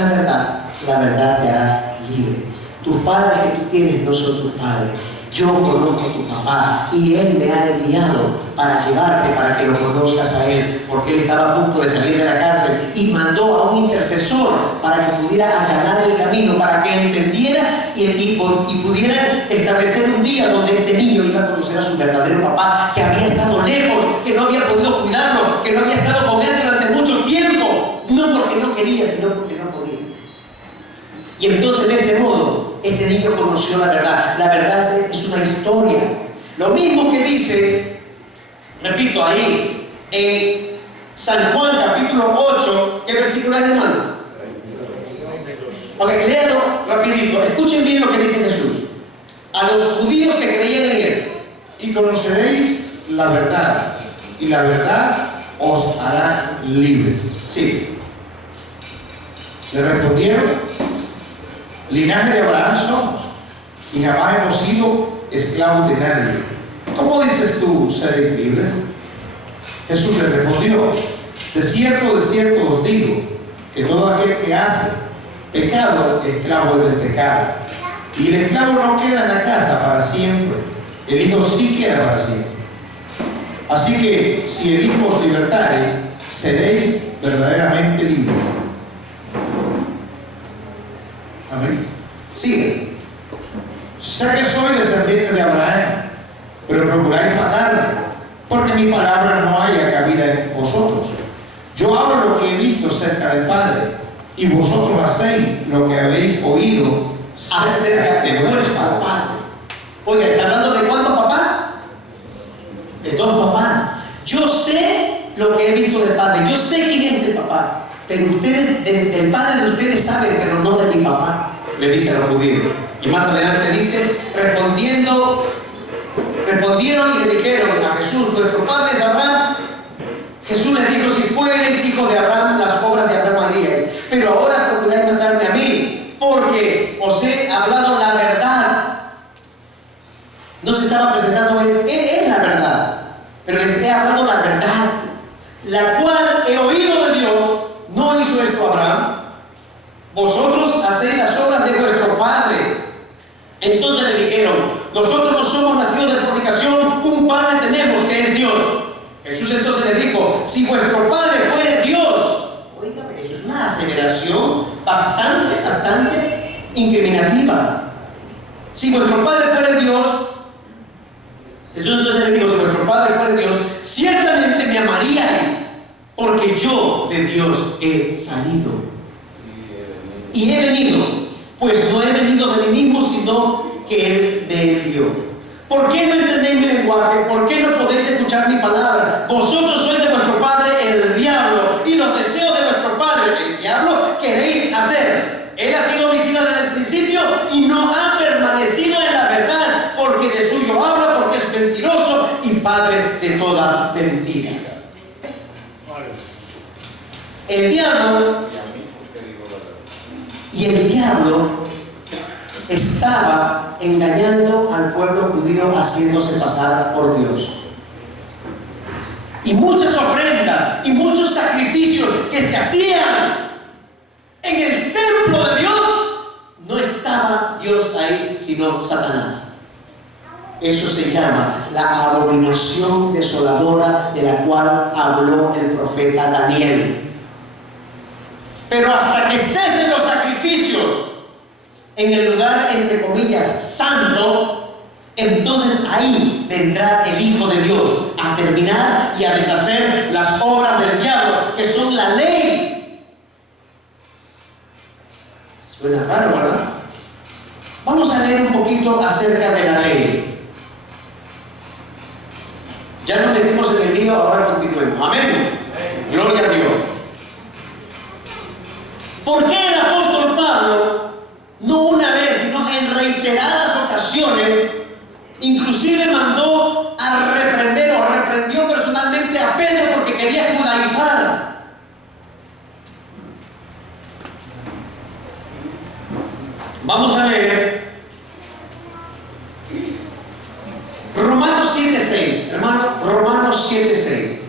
la verdad te hará libre. Tus padres que tú tienes no son tus padres. Yo conozco a tu papá y él me ha enviado para llevarte, para que lo conozcas a él, porque él estaba a punto de salir de la cárcel y mandó a un intercesor para que pudiera allanar el camino, para que entendiera y pudiera establecer un día donde este niño iba a conocer a su verdadero papá, que había estado lejos, que no había podido cuidarlo, que no había estado con él durante mucho tiempo, no porque no quería, sino porque no podía. Y entonces de este modo este niño conoció la verdad. La verdad es una historia. Lo mismo que dice, repito, ahí en San Juan capítulo 8, ¿qué versículo es, hermano? Ok, léalo rapidito. Escuchen bien lo que dice Jesús a los judíos que creían en él. Y conoceréis la verdad, y la verdad os hará libres. Sí. Le respondieron, linaje de Abraham somos, y jamás hemos sido esclavos de nadie. ¿Cómo dices tú, seréis libres? Jesús le respondió, de cierto os digo, que todo aquel que hace pecado, esclavo del pecado. Y el esclavo no queda en la casa para siempre, el Hijo sí queda para siempre. Así que, si el Hijo os libertare, seréis verdaderamente libres. Amén. Sigue. Sé que soy descendiente de Abraham, pero procuráis matarme, porque mi palabra no haya cabida en vosotros. Yo hablo lo que he visto cerca del Padre, y vosotros hacéis lo que habéis oído Acerca de vuestro Padre. Oiga, ¿está hablando de cuántos papás? De 2 papás. Yo sé lo que he visto del Padre, yo sé quién es el papá, pero ustedes, del Padre de ustedes saben, pero no de mi papá, le dice a los judíos. Y más adelante dice, respondieron y le dijeron a Jesús, nuestro padre es Abraham. Jesús les dijo, si fuereis hijos de Abraham, las obras de Abraham haríais, pero ahora procuráis matarme a mí, porque os he hablado la verdad. No se estaba presentando él es la verdad, pero les he hablado la verdad, la cual he oído de Dios. No hizo esto Abraham. Vosotros hacéis las obras de vuestro padre. Entonces le dijeron, nosotros no somos nacidos de fornicación, un padre tenemos que es Dios. Jesús entonces le dijo, si vuestro padre fuere Dios. Oígame, eso es una aseveración bastante incriminativa. Si vuestro padre fuere Dios, Jesús entonces le dijo, si vuestro padre fuere Dios, ciertamente me amaríais, porque yo de Dios he salido y he venido, pues no he venido de mí mismo, sino que Él me envió. ¿Por qué no entendéis mi lenguaje? ¿Por qué no podéis escuchar mi palabra? Vosotros sois de vuestro padre el diablo, y los deseos de vuestro padre el diablo queréis hacer. Él ha sido homicida desde el principio y no ha permanecido en la verdad, porque de suyo habla, porque es mentiroso y padre de toda mentira. El diablo Y el diablo estaba engañando al pueblo judío haciéndose pasar por Dios. Y muchas ofrendas y muchos sacrificios que se hacían en el templo de Dios, no estaba Dios ahí, sino Satanás. Eso se llama la abominación desoladora de la cual habló el profeta Daniel. Pero hasta que cesen los sacrificios en el lugar, entre comillas, santo, entonces ahí vendrá el Hijo de Dios a terminar y a deshacer las obras del diablo, que son la ley. Suena raro, ¿verdad? Vamos a leer un poquito acerca de la ley. Ya nos metimos en el lío, ahora continuemos. Amén. Gloria a Dios. ¿Por qué el apóstol Pablo, no una vez, sino en reiteradas ocasiones, inclusive mandó a reprender o reprendió personalmente a Pedro porque quería judaizar? Vamos a leer Romanos 7:6, hermano, Romanos 7:6.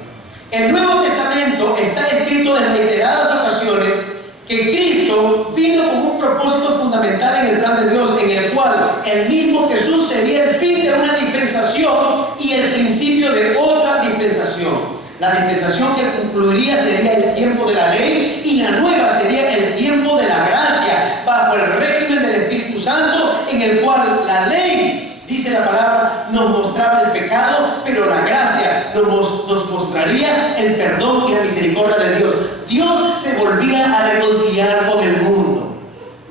El Nuevo Testamento está escrito en reiteradas ocasiones que Cristo vino con un propósito fundamental en el plan de Dios, en el cual el mismo Jesús sería el fin de una dispensación y el principio de otra dispensación. La dispensación que concluiría sería el tiempo de la ley y la nueva sería el tiempo de la gracia, bajo el régimen del Espíritu Santo, en el cual la ley, dice la palabra, nos mostraba el pecado, pero la gracia nos mostraría el perdón y la misericordia de Dios. Dios se volvía a reconciliar con el mundo,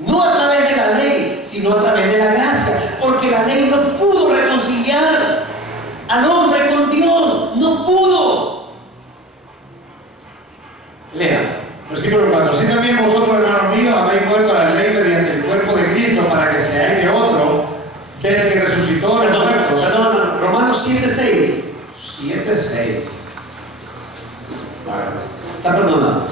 no a través de la ley, sino a través de la gracia, porque la ley no pudo reconciliar al hombre con Dios, no pudo. Lea. Versículo 4. Así también vosotros, hermanos míos, habéis muerto a la ley mediante el cuerpo de Cristo, para que seáis de otro, del que resucitó de los muertos. Perdón, Romanos 7:6. 7:6. Está perdonado.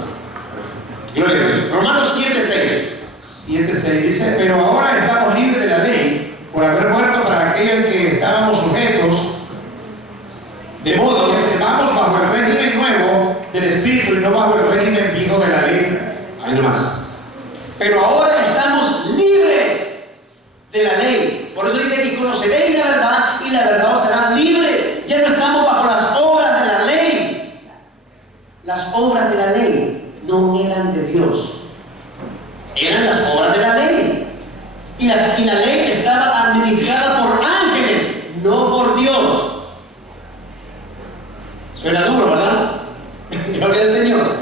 Gloria a Dios. Romanos 7:6. 7:6 dice: pero ahora estamos libres de la ley, por haber muerto para aquellos que estábamos sujetos, de modo que servamos bajo el régimen nuevo del Espíritu y no bajo el régimen viejo de la ley. Ahí nomás. Pero ahora estamos libres de la ley. Por eso dice que conoceréis la verdad y la verdad os hará libres. Ya no estamos bajo las obras de la ley. Las obras de la ley no eran de Dios, eran las obras de la ley. Y la ley estaba administrada por ángeles, no por Dios. Suena duro, ¿verdad? Gloria al Señor.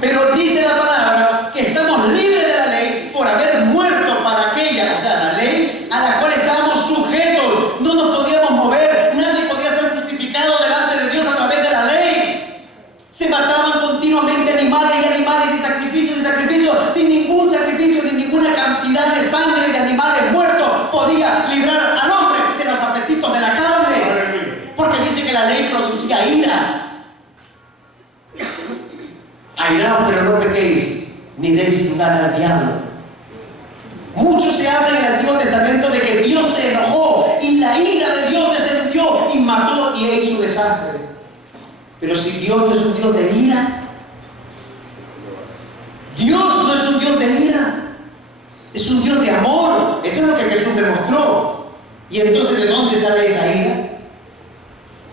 Pero dice la palabra que estamos libres de la ley por haber muerto para aquella, o sea, la ley a la cual estábamos sujetos. No nos podíamos mover, nadie podía ser justificado delante de Dios a través de la ley. Se mataban continuamente animales y sacrificios, y ningún sacrificio ni ninguna cantidad de sangre de animales muertos podía librar al hombre de los apetitos de la carne, porque dice que la ley producía ira. Airaos, pero no pequéis, ni deis lugar al diablo. Mucho se habla en el Antiguo Testamento de que Dios se enojó y la ira de Dios descendió y mató y hizo desastre. Pero si Dios no es un Dios de ira, Dios no es un Dios de ira, es un Dios de amor. Eso es lo que Jesús demostró. Y entonces, ¿de dónde sale esa ira?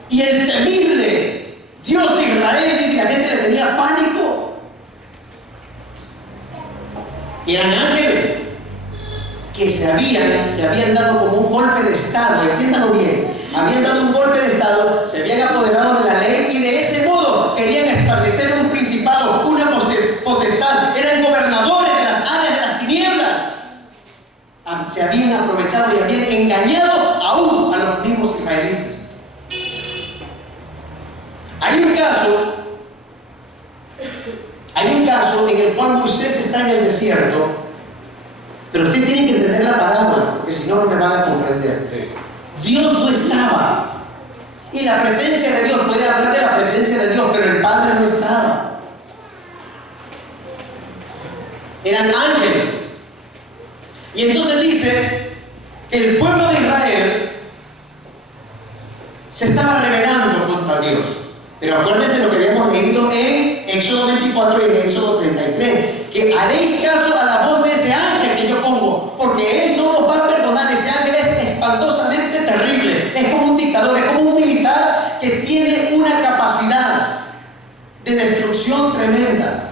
Y el temible Dios de Israel, dice, la gente le tenía pánico. Y eran ángeles que le habían dado como un golpe de estado, entiéndalo bien, habían dado un golpe de estado, se habían apoderado de la ley y de ese modo querían establecer un principado, una potestad, eran gobernadores de las áreas de las tinieblas. Se habían aprovechado y habían engañado aún a los mismos israelitas. Hay un caso en el cual Moisés está en el desierto, pero usted tiene que entender la parábola, porque si no, no me van a comprender. Dios no estaba, y la presencia de Dios, puede hablar de la presencia de Dios, pero el Padre no estaba. Eran ángeles Y entonces dice que el pueblo de Israel se estaba rebelando contra Dios. Pero acuérdense lo que habíamos leído en Éxodo 24 y en Éxodo 33, que haréis caso a la voz de ese ángel que yo pongo, porque él no nos va a perdonar. Ese ángel es espantosamente terrible, es como un dictador, es como un militar que tiene una capacidad de destrucción tremenda.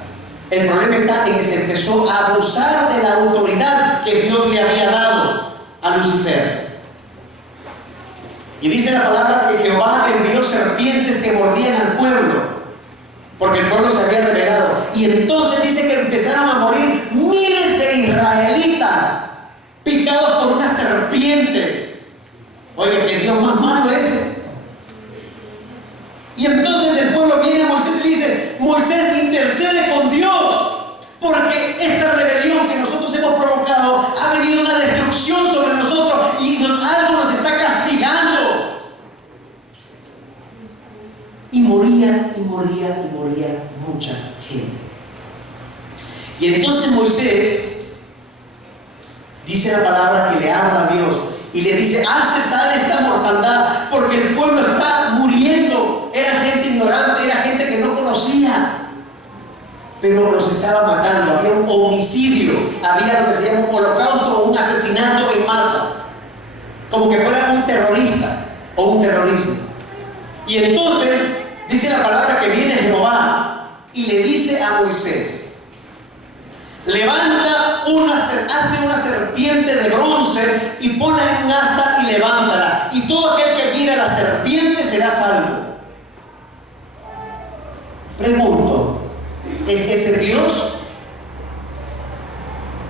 El problema está en que se empezó a abusar de la autoridad que Dios le había dado a Lucifer. Y dice la palabra que Jehová envió serpientes que mordían al pueblo, porque el pueblo se había rebelado. Y entonces dice que empezaron a morir miles de israelitas picados por unas serpientes. Oye, qué Dios más malo es ese. Y entonces el pueblo viene a Moisés y dice: Moisés, intercede con Dios, porque esta rebelión que nosotros hemos provocado ha venido una destrucción sobre nosotros y algo nos está castigando. Y moría mucha gente. Y entonces Moisés dice la palabra que le habla a Dios y le dice: haz cesar esta mortandad, porque el pueblo está muriendo. Era gente ignorante, era gente que no conocía, pero los estaba matando. Había un homicidio, había lo que se llama un holocausto o un asesinato en masa, como que fuera un terrorista o un terrorismo. Y entonces dice la palabra que viene Jehová y le dice a Moisés: levanta hazte una serpiente de bronce y ponla en un asta y levántala, y todo aquel que mire a la serpiente será salvo. Pregunto, ¿es ese Dios?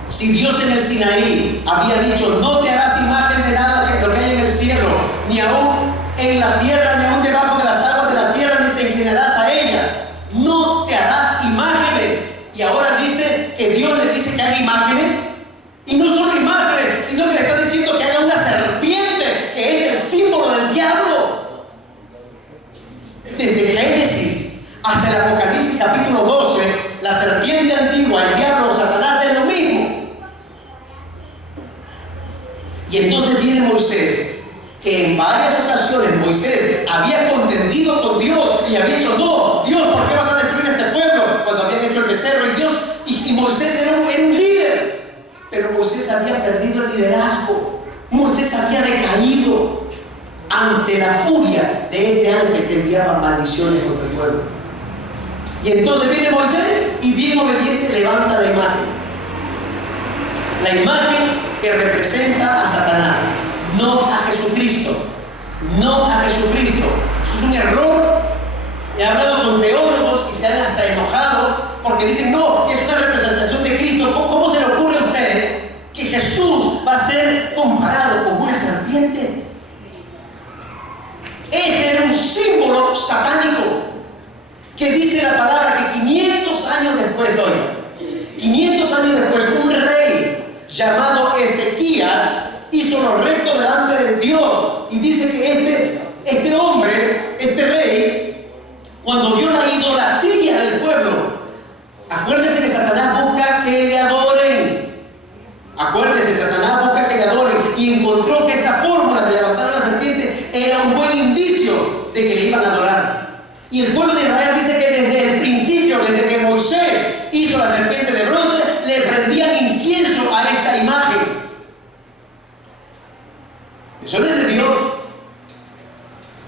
Si Dios en el Sinaí había dicho: no te harás imagen de nada que lo que hay en el cielo, ni aún en la tierra, ni aún debajo de las aguas de la tierra, ni te inclinarás a ellas, no te harás imágenes. Y ahora dice que Dios le dice que haga imágenes, y no solo imágenes, sino que le está diciendo que haga una serpiente, que es el símbolo del diablo. Desde Génesis hasta el Apocalipsis capítulo 12, la serpiente antigua, el diablo, Satanás, es lo mismo. Y entonces viene Moisés, que en varias ocasiones Moisés había contendido con Dios y había dicho: no, Dios, ¿por qué vas a destruir este pueblo? Cuando habían hecho el becerro, y Moisés era un líder, pero Moisés había perdido el liderazgo. Moisés había decaído ante la furia de este ángel que enviaba maldiciones contra el pueblo. Y entonces viene Moisés y bien obediente levanta la imagen. La imagen que representa a Satanás, no a Jesucristo. No a Jesucristo. Eso es un error. He hablado con teólogos y se han hasta enojado porque dicen: no, es una representación de Cristo. ¿Cómo se le ocurre a usted que Jesús va a ser comparado con una serpiente? Este era un símbolo satánico, que dice la palabra que 500 años después, 500 años después, un rey llamado Ezequías hizo lo recto delante de Dios. Y dice que este hombre, este rey, cuando vio la idolatría del pueblo, acuérdese que Satanás busca que le adoren. Acuérdese, Satanás busca que le adoren, y encontró que esta fórmula de levantar a la serpiente era un buen indicio de que le iban a adorar. Y el pueblo de Israel dice que desde el principio, desde que Moisés hizo la serpiente de bronce, le prendían incienso a esta imagen. Eso es de Dios.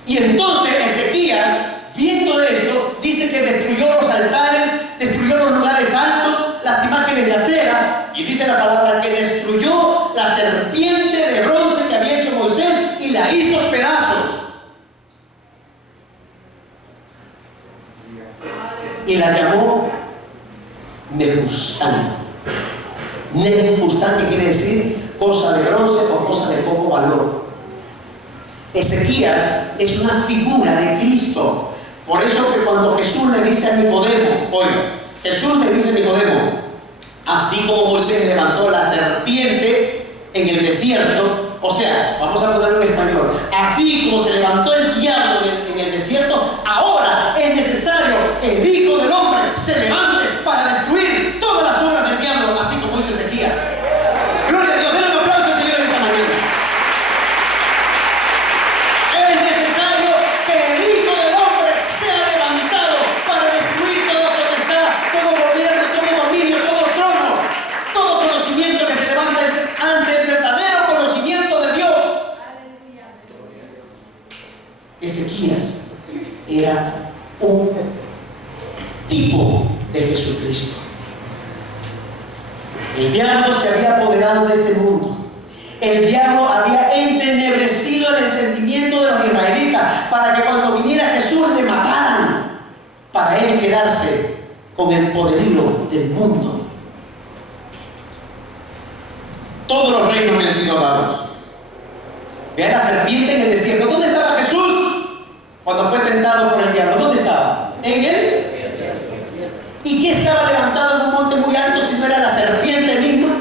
Y entonces Ezequías, viendo esto, dice que destruyó los altares, destruyó los lugares altos, las imágenes de acera, y dice la palabra que destruyó la serpiente de bronce que había hecho Moisés y la hizo pedazos. Y la llamó Nehustán. Nehustán, que quiere decir cosa de bronce o cosa de poco valor. Ezequías es una figura de Cristo. Por eso que cuando Jesús le dice a Nicodemo, oye, Jesús le dice a Nicodemo: así como Moisés levantó la serpiente en el desierto, o sea, vamos a ponerlo en español, así como se levantó el diablo en el desierto, ahora es necesario que el Hijo del Hombre se levante para destruir todas las obras del diablo, así como hizo Ezequías. Gloria a Dios. Jesucristo. El diablo se había apoderado de este mundo. El diablo había entenebrecido el entendimiento de los israelitas para que cuando viniera Jesús le mataran, para él quedarse con el poderío del mundo. Todos los reinos me han sido dados. Vean la serpiente en el desierto. ¿Dónde estaba Jesús cuando fue tentado por el diablo? ¿Dónde estaba? ¿En él? ¿Y qué estaba levantado en un monte muy alto si no era la serpiente misma?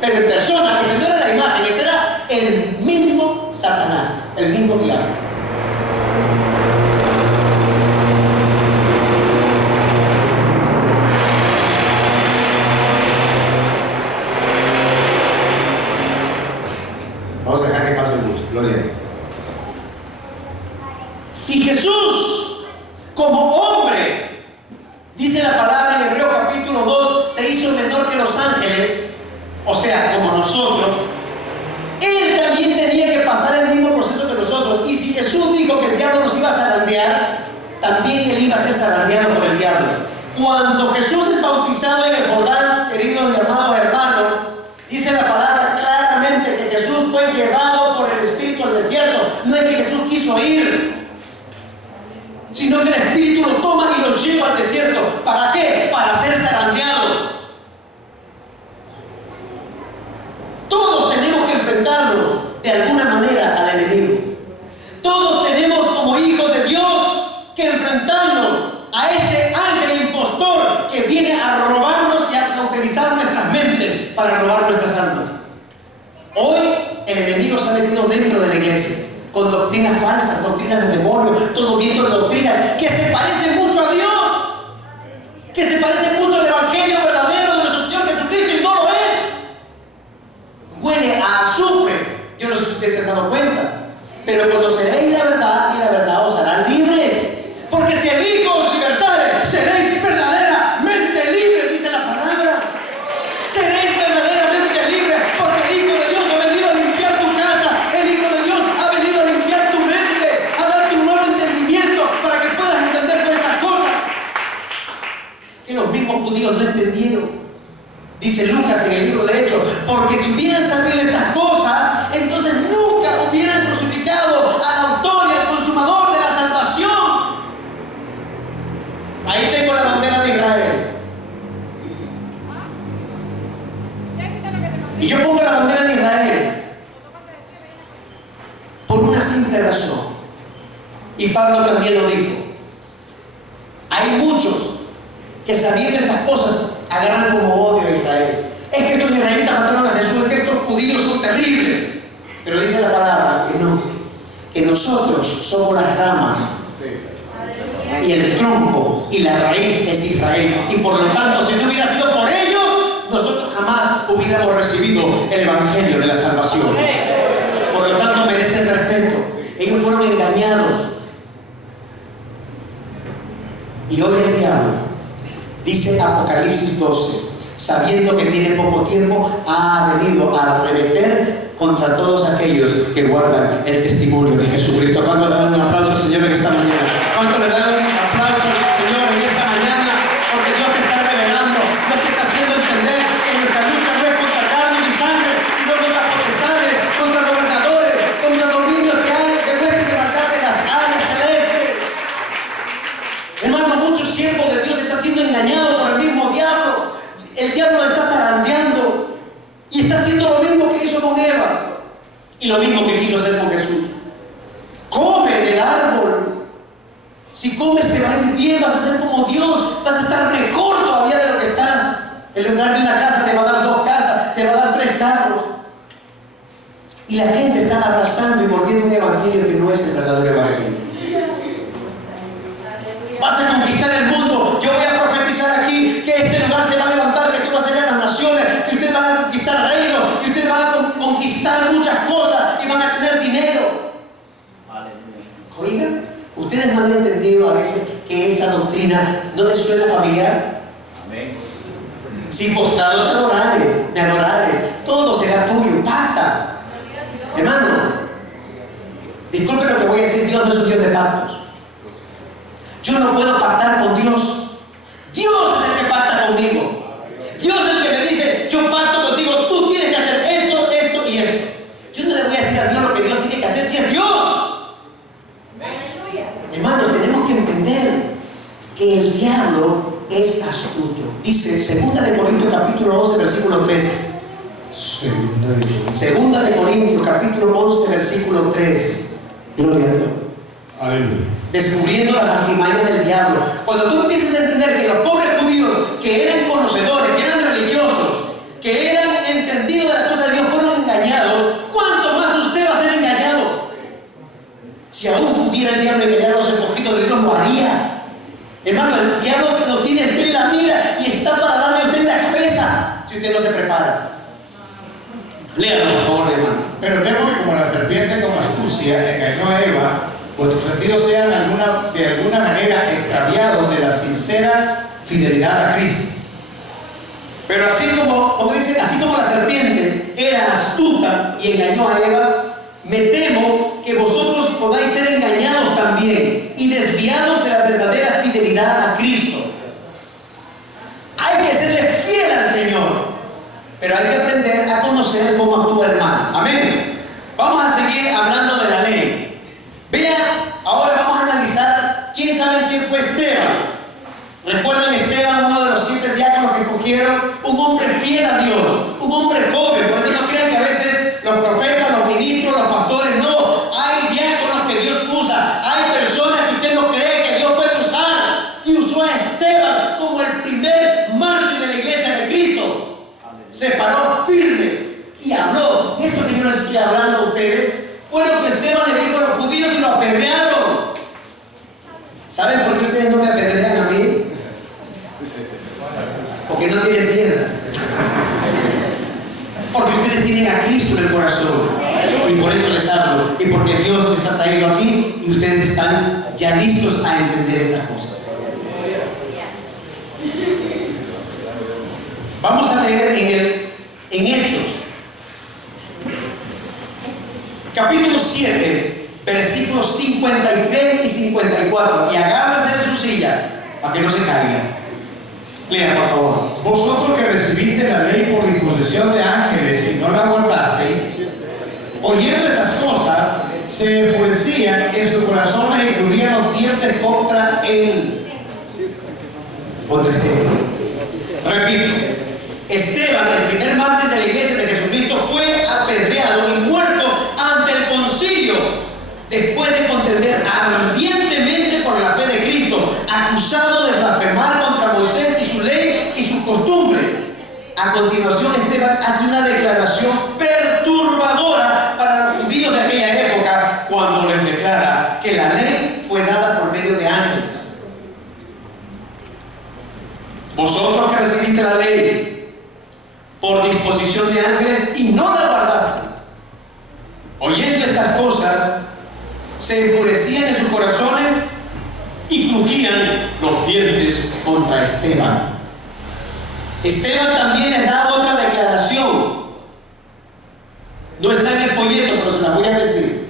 Pero en persona, que no era la imagen, que era el mismo Satanás, el mismo diablo. Vamos a dejar que pase el bus, gloria a Dios. Si Jesús, como hombre, dice la palabra en Hebreos capítulo 2, se hizo menor que los ángeles, o sea, como nosotros, él también tenía que pasar el mismo proceso que nosotros. Y si Jesús dijo que el diablo nos iba a zarandear, también él iba a ser zarandeado por el diablo. Cuando Jesús es bautizado en el Jordán, queridos y amados hermanos, dice la palabra claramente que Jesús fue llevado por el Espíritu al desierto. No es que Jesús quiso ir, sino que el Espíritu lo toma y lo lleva al desierto. ¿Para qué? Para ser zarandeado. Todos tenemos que enfrentarnos de alguna manera al enemigo. Todos tenemos como hijos de Dios que enfrentarnos a este ángel impostor que viene a robarnos y a cauterizar nuestras mentes para robar nuestras almas. Hoy el enemigo se ha metido dentro de la iglesia con doctrinas falsas, doctrinas de demonios, todo viento de doctrinas que se parece mucho a Dios, que se parece mucho al evangelio verdadero de nuestro Señor Jesucristo, y no lo es. Huele a azufre. Yo no sé si ustedes se han dado cuenta, pero conoceréis la verdad y la verdad os hará libres. Porque si el Hijo os libertare, seréis verdaderamente libres, dice la palabra. Seréis verdaderamente libres, porque el Hijo de Dios ha venido a limpiar tu casa, el Hijo de Dios ha venido a limpiar tu mente, a darte un nuevo entendimiento para que puedas entender todas estas cosas que los mismos judíos no entendieron. Dice Lucas en el libro de Hechos, porque si hubieran sabido estas cosas, entonces nunca hubieran crucificado al autor y al consumador de la salvación. Ahí tengo la bandera de Israel. Y yo pongo la bandera de Israel por una simple razón. Y Pablo también lo dijo. Hay muchos que sabiendo estas cosas agarran como odio a Israel. Es que estos israelitas mataron a Jesús, es que estos judíos son terribles. Pero dice la palabra que no, que nosotros somos las ramas y el tronco y la raíz es Israel. Y por lo tanto, si no hubiera sido por ellos, nosotros jamás hubiéramos recibido el evangelio de la salvación. Por lo tanto, merecen respeto. Ellos fueron engañados. Y hoy el diablo, dice Apocalipsis 12, sabiendo que tiene poco tiempo, ha venido a arremeter contra todos aquellos que guardan el testimonio de Jesucristo. ¿Cuánto le dan un aplauso al Señor en esta mañana? ¿Cuánto le dan un aplauso al Señor en esta mañana? Porque Dios te está revelando, Dios te está haciendo entender que nuestra lucha no es contra carne ni sangre, sino contra potestades, contra gobernadores, contra dominios que pueden levantar de las áreas celestes. Hermano, muchos siervos de Dios están siendo engañados por el mismo diablo. El diablo lo está zarandeando y está haciendo lo mismo que hizo con Eva y lo mismo que quiso hacer con Jesús. Come del árbol. Si comes te va a ir bien, vas a ser como Dios, vas a estar mejor todavía de lo que estás. En lugar de una casa te va a dar 2 casas, te va a dar 3 carros. Y la gente está abrazando y mordiendo un evangelio que no es el verdadero evangelio. Vas a conquistar el mundo. Yo voy a profetizar aquí que este lugar se va a levantar, que tú vas a ir a las naciones, que ustedes van a conquistar reinos, que ustedes van a conquistar muchas cosas y van a tener dinero. Oigan, ustedes no han entendido a veces que esa doctrina no les suena familiar. Amén. Si postrado te adorares, me adorares, todo será tuyo, pacta. Hermano, disculpe lo que voy a decir, Dios no es un Dios de pactos. Yo no puedo pactar con Dios. Dios es el que pacta diablo es astuto. Dice 2 de Corintios capítulo 11, versículo 3. Segunda de Corintios capítulo 11, versículo 3. Gloria a Dios. Aleluya. Descubriendo las artimañas del diablo. Cuando tú empiezas a entender que los pobres judíos, que eran conocedores, que eran religiosos, que eran entendidos de las cosas de Dios, fueron engañados, ¿cuánto más usted va a ser engañado? Si aún pudiera el diablo engañar a los escogidos de Dios, lo haría. Hermano, el diablo lo tiene usted en la mira y está para darle a usted en la cabeza si usted no se prepara. Léalo, por favor, hermano. Pero temo que como la serpiente con astucia engañó a Eva, vuestros sentidos sean de alguna manera extraviados de la sincera fidelidad a Cristo. Pero así como dice, así como la serpiente era astuta y engañó a Eva, me temo que vosotros podáis ser engañados también y desviados de la verdadera fidelidad a Cristo. Hay que serle fiel al Señor, pero hay que aprender a conocer cómo actúa el mal. Amén. Vamos a seguir hablando de la ley. Vean, ahora vamos a analizar quién sabe quién fue Esteban. ¿Recuerdan Esteban, uno de los 7 diáconos que escogieron? Un hombre fiel a Dios, un hombre joven. Por eso no crean que a veces los profetas, los ministros, los pastores, no. Hay diáconos que Dios usa. Hay personas que usted no cree que Dios puede usar. Y usó a Esteban como el primer mártir de la iglesia de Cristo. Se paró firme y habló. Esto que yo les estoy hablando a ustedes fue lo que Esteban le dijo a los judíos y lo apedrearon. ¿Saben por qué ustedes no me apedrean a mí? Porque no tienen piernas. Porque ustedes tienen a Cristo en el corazón. Y por eso les hablo. Y porque Dios les ha traído aquí y ustedes están ya listos a entender estas cosas. Vamos a leer en Hechos, capítulo 7, versículos 53 y 54. Y agárrense de su silla para que no se caigan. Lean, por favor. Vosotros que recibiste la ley por disposición de ángeles y no la guardasteis, oyendo estas cosas, se enfurecían en sus corazones y crujían los dientes contra él. Contra Esteban. Repito. Esteban, el primer mártir de la iglesia de Jesucristo, fue apedreado y muerto ante el concilio después de contender ardientemente por la fe de Cristo, acusado de blasfemar contra Moisés y su ley y sus costumbres. A continuación, Esteban hace una declaración perturbadora para los judíos de aquella época cuando les declara que la ley fue dada por medio de ángeles. Vosotros que recibiste la ley por disposición de ángeles y no la guardaste, oyendo estas cosas, se enfurecían en sus corazones y crujían los dientes contra Esteban. Esteban también les da otra declaración. No está en el folleto, pero se la voy a decir.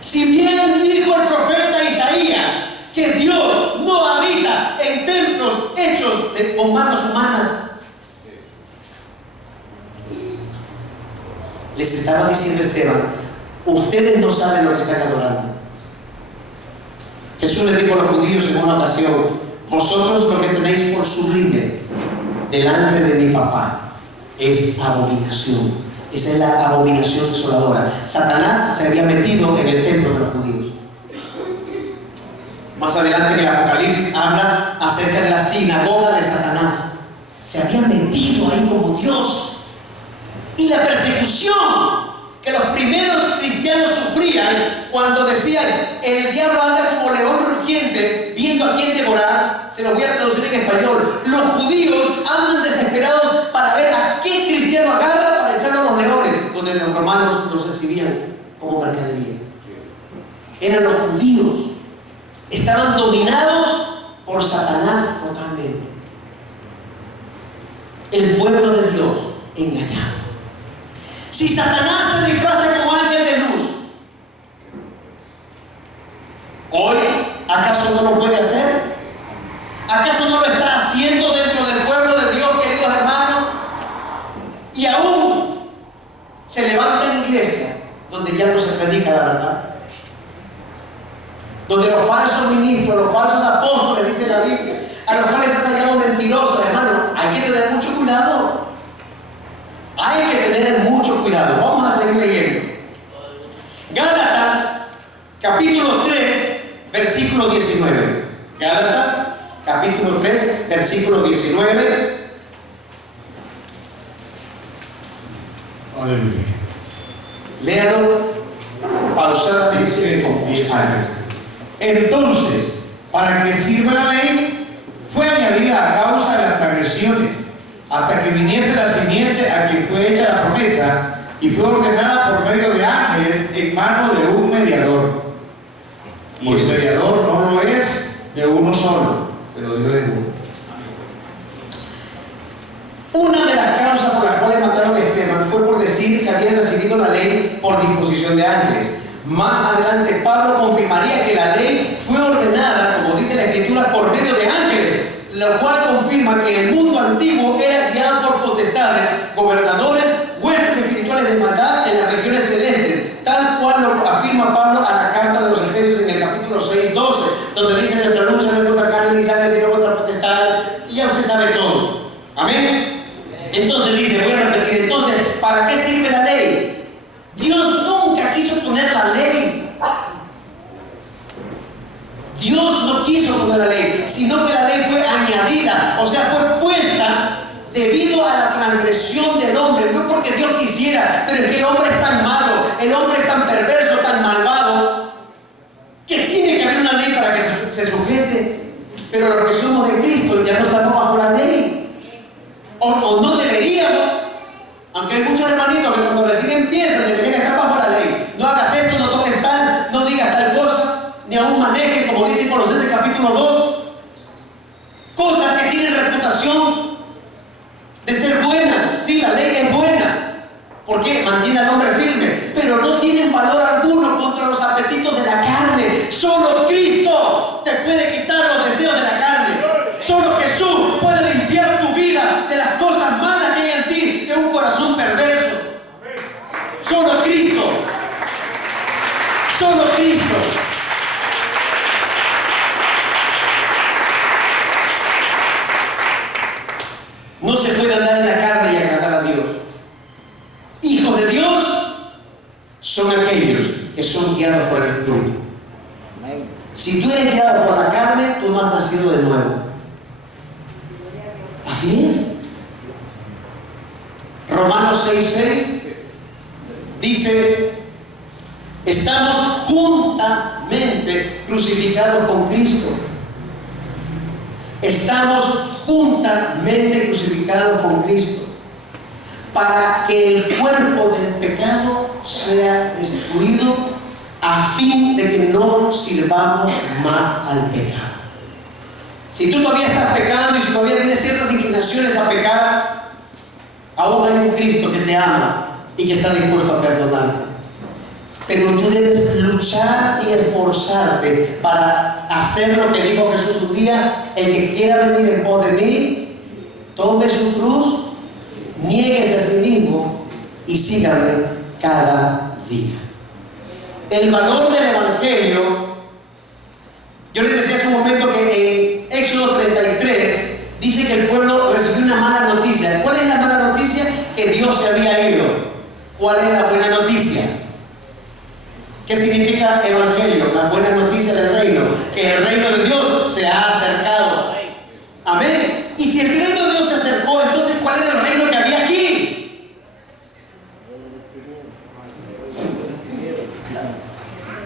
Si bien dijo el profeta Isaías que Dios no habita en templos hechos con manos humanas, les estaba diciendo Esteban, ustedes no saben lo que están adorando. Jesús les dijo a los judíos en una ocasión, vosotros lo que tenéis por sublime delante de mi papá es abominación. Esa es la abominación desoladora. Satanás se había metido en el templo de los judíos. Más adelante en el Apocalipsis habla acerca de la sinagoga de Satanás. Se había metido ahí como Dios. Y la persecución que los primeros cristianos sufrían cuando decían, el diablo anda como león rugiente viendo a quién devorar, se lo voy a traducir en español. Los judíos andan desesperados para ver a qué cristiano agarra para echarlo a los leones, donde los romanos los exhibían como mercaderías. Eran los judíos, estaban dominados por Satanás totalmente. El pueblo de Dios engañado. Si Satanás se disfraza como ángel de luz, hoy, ¿acaso no lo puede hacer? ¿Acaso no lo está haciendo dentro del pueblo de Dios, queridos hermanos? Y aún se levanta en iglesia donde ya no se predica la verdad, donde los falsos ministros, los falsos apóstoles, dice la Biblia, a los cuales has hallado mentirosos, hermano. Hay que tener mucho cuidado. Hay que tener mucho cuidado. Vamos a seguir leyendo. Gálatas, capítulo 3, versículo 19. Gálatas, capítulo 3, versículo 19. Aleluya. Léalo pausadamente con voz alta. Entonces, para que sirva la ley, fue añadida a causa de las transgresiones, hasta que viniese la simiente a quien fue hecha la promesa, y fue ordenada por medio de ángeles en mano de un mediador. Y el mediador no lo es de uno solo, pero Dios es uno. Una de las causas por las cuales mataron a Esteban fue por decir que habían recibido la ley por disposición de ángeles. Más adelante Pablo confirmaría que la ley fue ordenada, como dice la Escritura, por medio de ángeles, lo cual confirma que el mundo antiguo era guiado por potestades, gobernadores, huestes espirituales de maldad en las regiones celestes, tal cual lo afirma Pablo a la carta de los Efesios en el capítulo 6:12, donde dice: nuestra lucha no es contra carne ni sangre, sino contra potestades, y ya usted sabe todo. Amén. Entonces dice, voy a repetir, entonces, ¿para qué sirve la ley? Dios nunca quiso poner la ley. Dios no quiso poner la ley, sino que la ley fue añadida, o sea, fue puesta debido a la transgresión del hombre, no porque Dios quisiera, pero es que el hombre es tan malo, el hombre es tan perverso, tan malvado, que tiene que haber una ley para que se sujete. Pero los que somos de Cristo ya no estamos bajo la ley. O no deberíamos, aunque hay muchos hermanitos que cuando recién empiezan deberían estar bajo la ley. No hagas esto, no toques tal, no digas tal cosa, ni aún manejes, como dice en Colosenses capítulo 2, cosas que tienen reputación de ser buenas. Sí, la ley es buena, porque mantiene al hombre firme, pero no tienen valor alguno contra los apetitos de la carne. Solo Cristo te puede quitar los deseos de la carne. Solo Jesús puede limpiar tu vida de las cosas malas que hay en ti, de un corazón perverso. Solo Cristo. Solo Cristo. No se puede andar en la carne y agradar a Dios. Hijos de Dios son aquellos que son guiados por el Espíritu. Si tú eres guiado por la carne, tú no has nacido de nuevo. Así es. Romanos 6:6 dice: estamos juntamente crucificados con Cristo. Estamos juntamente crucificados con Cristo, para que el cuerpo del pecado sea destruido, a fin de que no sirvamos más al pecado. Si tú todavía estás pecando y si todavía tienes ciertas inclinaciones a pecar, aún hay un Cristo que te ama y que está dispuesto a perdonarte. Pero tú debes luchar y esforzarte para hacer lo que dijo Jesús un día: el que quiera venir en pos de mí, tome su cruz, niéguese a sí mismo y sígame cada día. El valor del Evangelio, yo les decía hace un momento que en Éxodo 33 dice que el pueblo recibió una mala noticia. ¿Cuál es la mala noticia? Que Dios se había ido. ¿Cuál es la buena noticia? ¿Qué significa evangelio? La buena noticia del reino. Que el reino de Dios se ha acercado. Amén. Y si el reino de Dios se acercó, entonces ¿cuál era el reino que había aquí?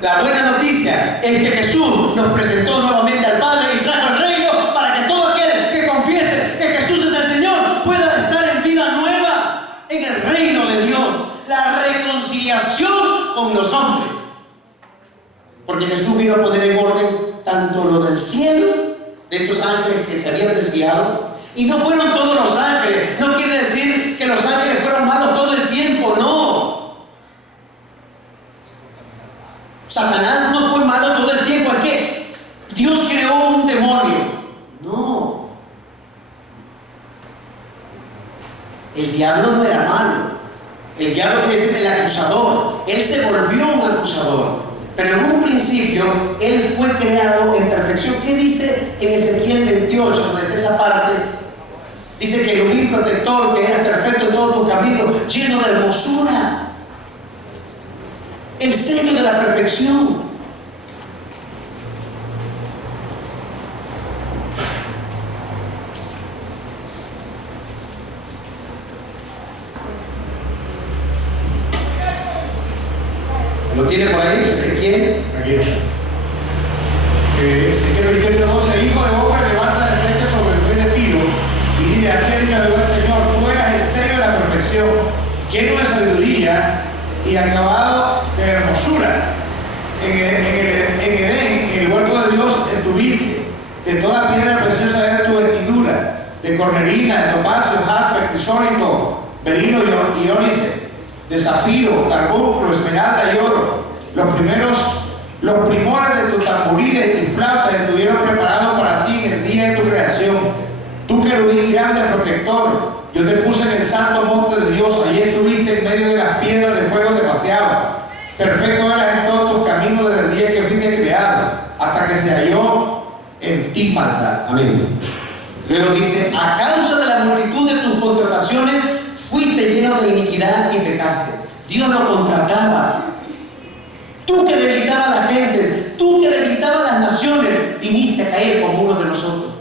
La buena noticia es que Jesús nos presentó nuevamente al Padre y trajo el reino para que todo aquel que confiese que Jesús es el Señor pueda estar en vida nueva en el reino de Dios. La reconciliación con los hombres. Porque Jesús vino a poner en orden tanto lo del cielo, de estos ángeles que se habían desviado, y no fueron todos los ángeles. No quiere decir que los ángeles fueron malos todo el tiempo, no. Satanás no fue malo todo el tiempo. Es que Dios creó un demonio. No. El diablo no era malo. El diablo es el acusador. Él se volvió un acusador. Pero en un principio Él fue creado en perfección. ¿Qué dice en Ezequiel 28, desde esa parte? Dice que el humilde protector, que era perfecto en todos los caminos, lleno de hermosura. El sello de la perfección. ¿Lo tiene por ahí, Ezequiel? Aquí está. Ezequiel 28:12, hijo de Boca, levanta el frente sobre el rey de Tiro y dile, así dice el Señor, tú eras el sello de la perfección, lleno de sabiduría y acabado de hermosura. En Edén, en el huerto de Dios, estuviste. De toda piedra preciosa era tu vestidura, de cornerina, de topacio, jaspe, crisólito, berilo y ónice, de zafiro, carbunclo, esmeralda y oro. Los primores de tus tamborines y flautas estuvieron preparados para ti en el día de tu creación. Tú, querubín grande protector, yo te puse en el santo monte de Dios, allí estuviste en medio de las piedras de fuego, te paseabas. Perfecto eras en todos tus caminos desde el día que fuiste creado, hasta que se halló en ti maldad. Amén. Luego dice, a causa de la multitud de tus contrataciones, fuiste lleno de iniquidad y pecaste. Dios lo contrataba. Tú que debilitabas a las gentes, tú que debilitabas a las naciones, viniste a caer como uno de nosotros.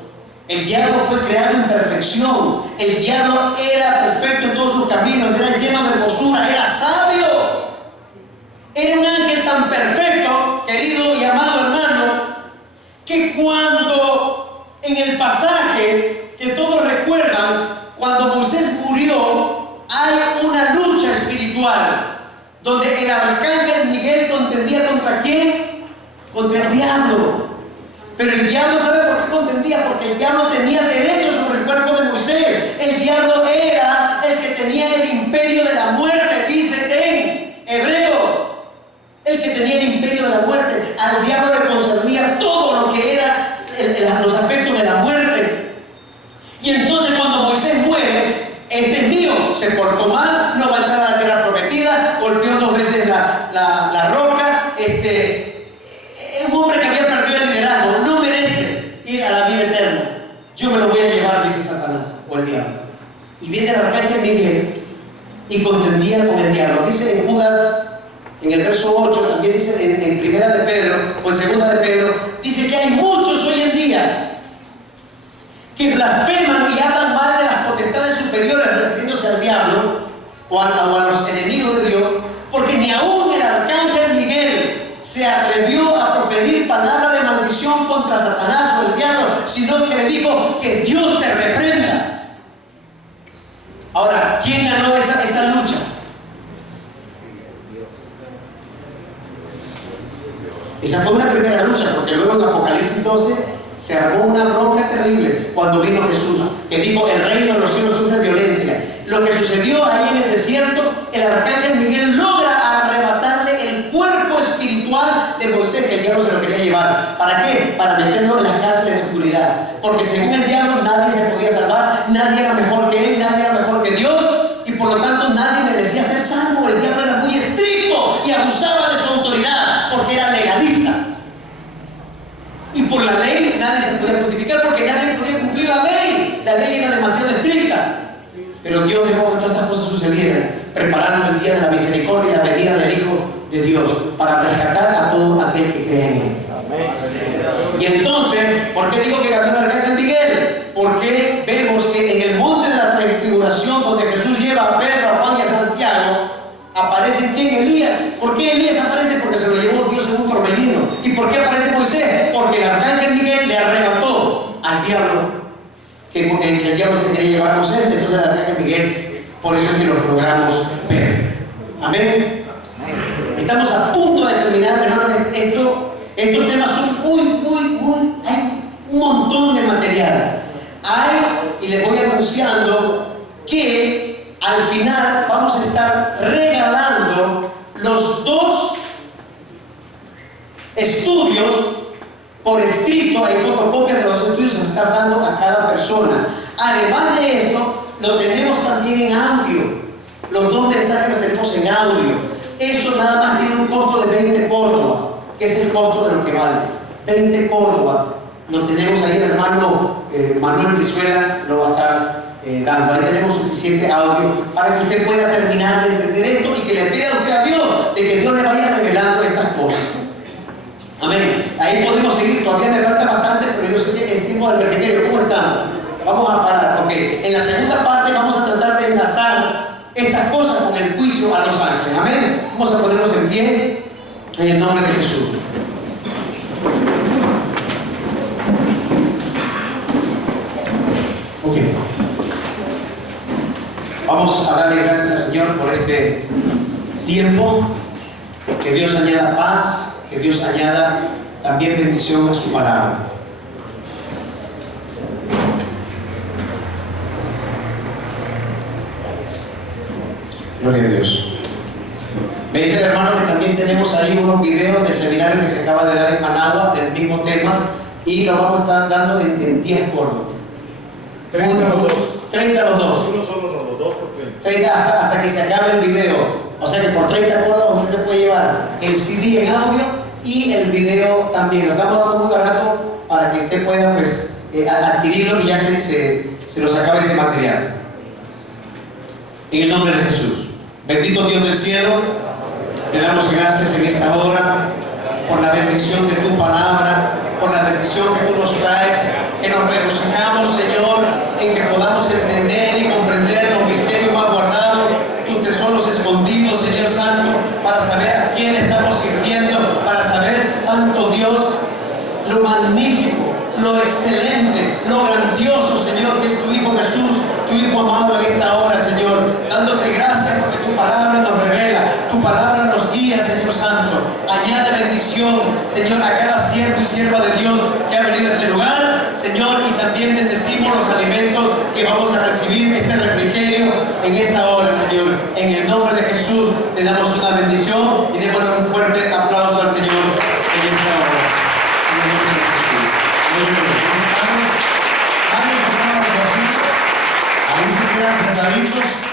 El diablo fue creado en perfección. El diablo era perfecto en todos sus caminos, era lleno de hermosura, era sabio. Era un ángel tan perfecto, querido y amado hermano, que cuando en el pasaje que todos recuerdan, cuando Moisés murió, hay una lucha espiritual donde el arcángel Miguel contendía ¿contra quién? Contra el diablo. Pero el diablo, ¿sabe por qué contendía? Porque el diablo tenía derecho sobre el cuerpo de Moisés. El diablo era el que tenía el imperio de la muerte, dice en Hebreo. El que tenía el imperio de la muerte. Al diablo le concernía todo lo que era los aspectos de la muerte. Y entonces cuando Moisés muere, este es mío, se portó mal, no va a entrar a la tierra prometida, golpeó 2 veces la roca, un hombre que había perdido el liderazgo, no merece ir a la vida eterna. Yo me lo voy a llevar, dice Satanás, o el diablo. Y viene el arcángel Miguel y contendía con el diablo. Dice en Judas, en el verso 8, también dice en primera de Pedro, o en segunda de Pedro, dice que hay muchos hoy en día que blasfeman y hablan mal de las potestades superiores, refiriéndose al diablo o a los enemigos de Dios, porque ni aún el arcángel Miguel se atrevió a proferir palabra de maldición contra Satanás o el diablo, sino que le dijo que Dios te reprenda. Ahora, ¿quién ganó esa lucha? Esa fue una primera lucha, porque luego en Apocalipsis 12 se armó una bronca terrible cuando vino Jesús, que dijo: el reino de los cielos sufre violencia. Lo que sucedió ahí en el desierto, el arcángel Miguel logra arrebatarle el cuerpo espiritual de Moisés, que el diablo se lo quería llevar. ¿Para qué? Para meterlo en las cárceles de oscuridad. Porque según el diablo nadie se podía salvar, nadie era mejor que él, nadie era mejor que Dios, y por lo tanto nadie merecía ser salvo. El diablo era muy estricto y abusaba de su autoridad porque era legalista. Y por la ley nadie se podía justificar porque nadie podía cumplir la ley. La ley era demasiado estricta. Pero Dios dejó que todas estas cosas sucedieran, preparando el día de la misericordia y la venida del Hijo de Dios para rescatar a todo aquel que cree en Él. Y entonces, ¿por qué digo que ganó el arcángel Miguel? Porque vemos que en el monte de la transfiguración, donde Jesús lleva a Pedro, a Juan y a Santiago, aparece ¿quién? Elías. ¿Por qué Elías aparece? Porque se lo llevó Dios en un torbellino. ¿Y por qué aparece Moisés? Porque el arcángel Miguel le arrebató al diablo, que el diablo se quería llevar a Moisés. Entonces el arcángel Miguel, por eso es que lo logramos ver. Amén. Estamos a punto de terminar, hermanos. Estos temas son muy, hay un montón de material. Y les voy anunciando que al final vamos a estar regalando los 2 estudios por escrito. Hay fotocopias de los estudios que se están dando a cada persona. Además de esto, lo tenemos también en audio. Los 2 mensajes los tenemos en audio. Eso nada más tiene un costo de 20 córdobas. ¿Qué es el costo de lo que vale? 20 Córdoba. Lo tenemos ahí, el hermano Manuel Brizuela lo va a estar dando. Ahí tenemos suficiente audio para que usted pueda terminar de entender esto y que le pida a usted a Dios de que Dios le vaya revelando estas cosas. Amén. Ahí podemos seguir, todavía me falta bastante, pero yo sé que el tiempo del refrigerio, ¿cómo estamos? Vamos a parar, porque en la segunda parte vamos a tratar de enlazar estas cosas con el juicio a los ángeles. Amén. Vamos a ponernos en pie en el nombre de Jesús. Ok. Vamos a darle gracias al Señor por este tiempo. Que Dios añada paz, que Dios añada también bendición a su palabra. Gloria a Dios. Me dice el hermano que también tenemos ahí unos videos del seminario que se acaba de dar en Managua del mismo tema y lo vamos a estar dando en 10 Córdoba. 30 los dos. 30 los dos. Uno solo, no, los dos por 30. 30 hasta que se acabe el video. O sea que por 30 Córdoba usted se puede llevar el CD en audio y el video también. Lo estamos dando muy barato para que usted pueda pues, adquirirlo y ya se los acabe ese material. En el nombre de Jesús. Bendito Dios del cielo, te damos gracias en esta hora por la bendición de tu palabra, por la bendición que tú nos traes, que nos regocijamos, Señor, en que podamos entender y comprender los misterios más guardados, tus tesoros escondidos, Señor Santo, para saber a quién estamos sirviendo, para saber, Santo Dios, lo magnífico, lo excelente, lo grandioso, Señor, que es tu Hijo Jesús, tu Hijo amado en esta hora, Señor, dándote gracias porque tu palabra nos revela, tu palabra nos guía, Señor Santo. Añade bendición, Señor, a cada siervo y sierva de Dios que ha venido a este lugar, Señor, y también bendecimos los alimentos que vamos a recibir, este refrigerio en esta hora, Señor. En el nombre de Jesús te damos una bendición y démosle un fuerte aplauso al Señor en esta hora. En el nombre de Jesús. Ahí se quedan sentaditos.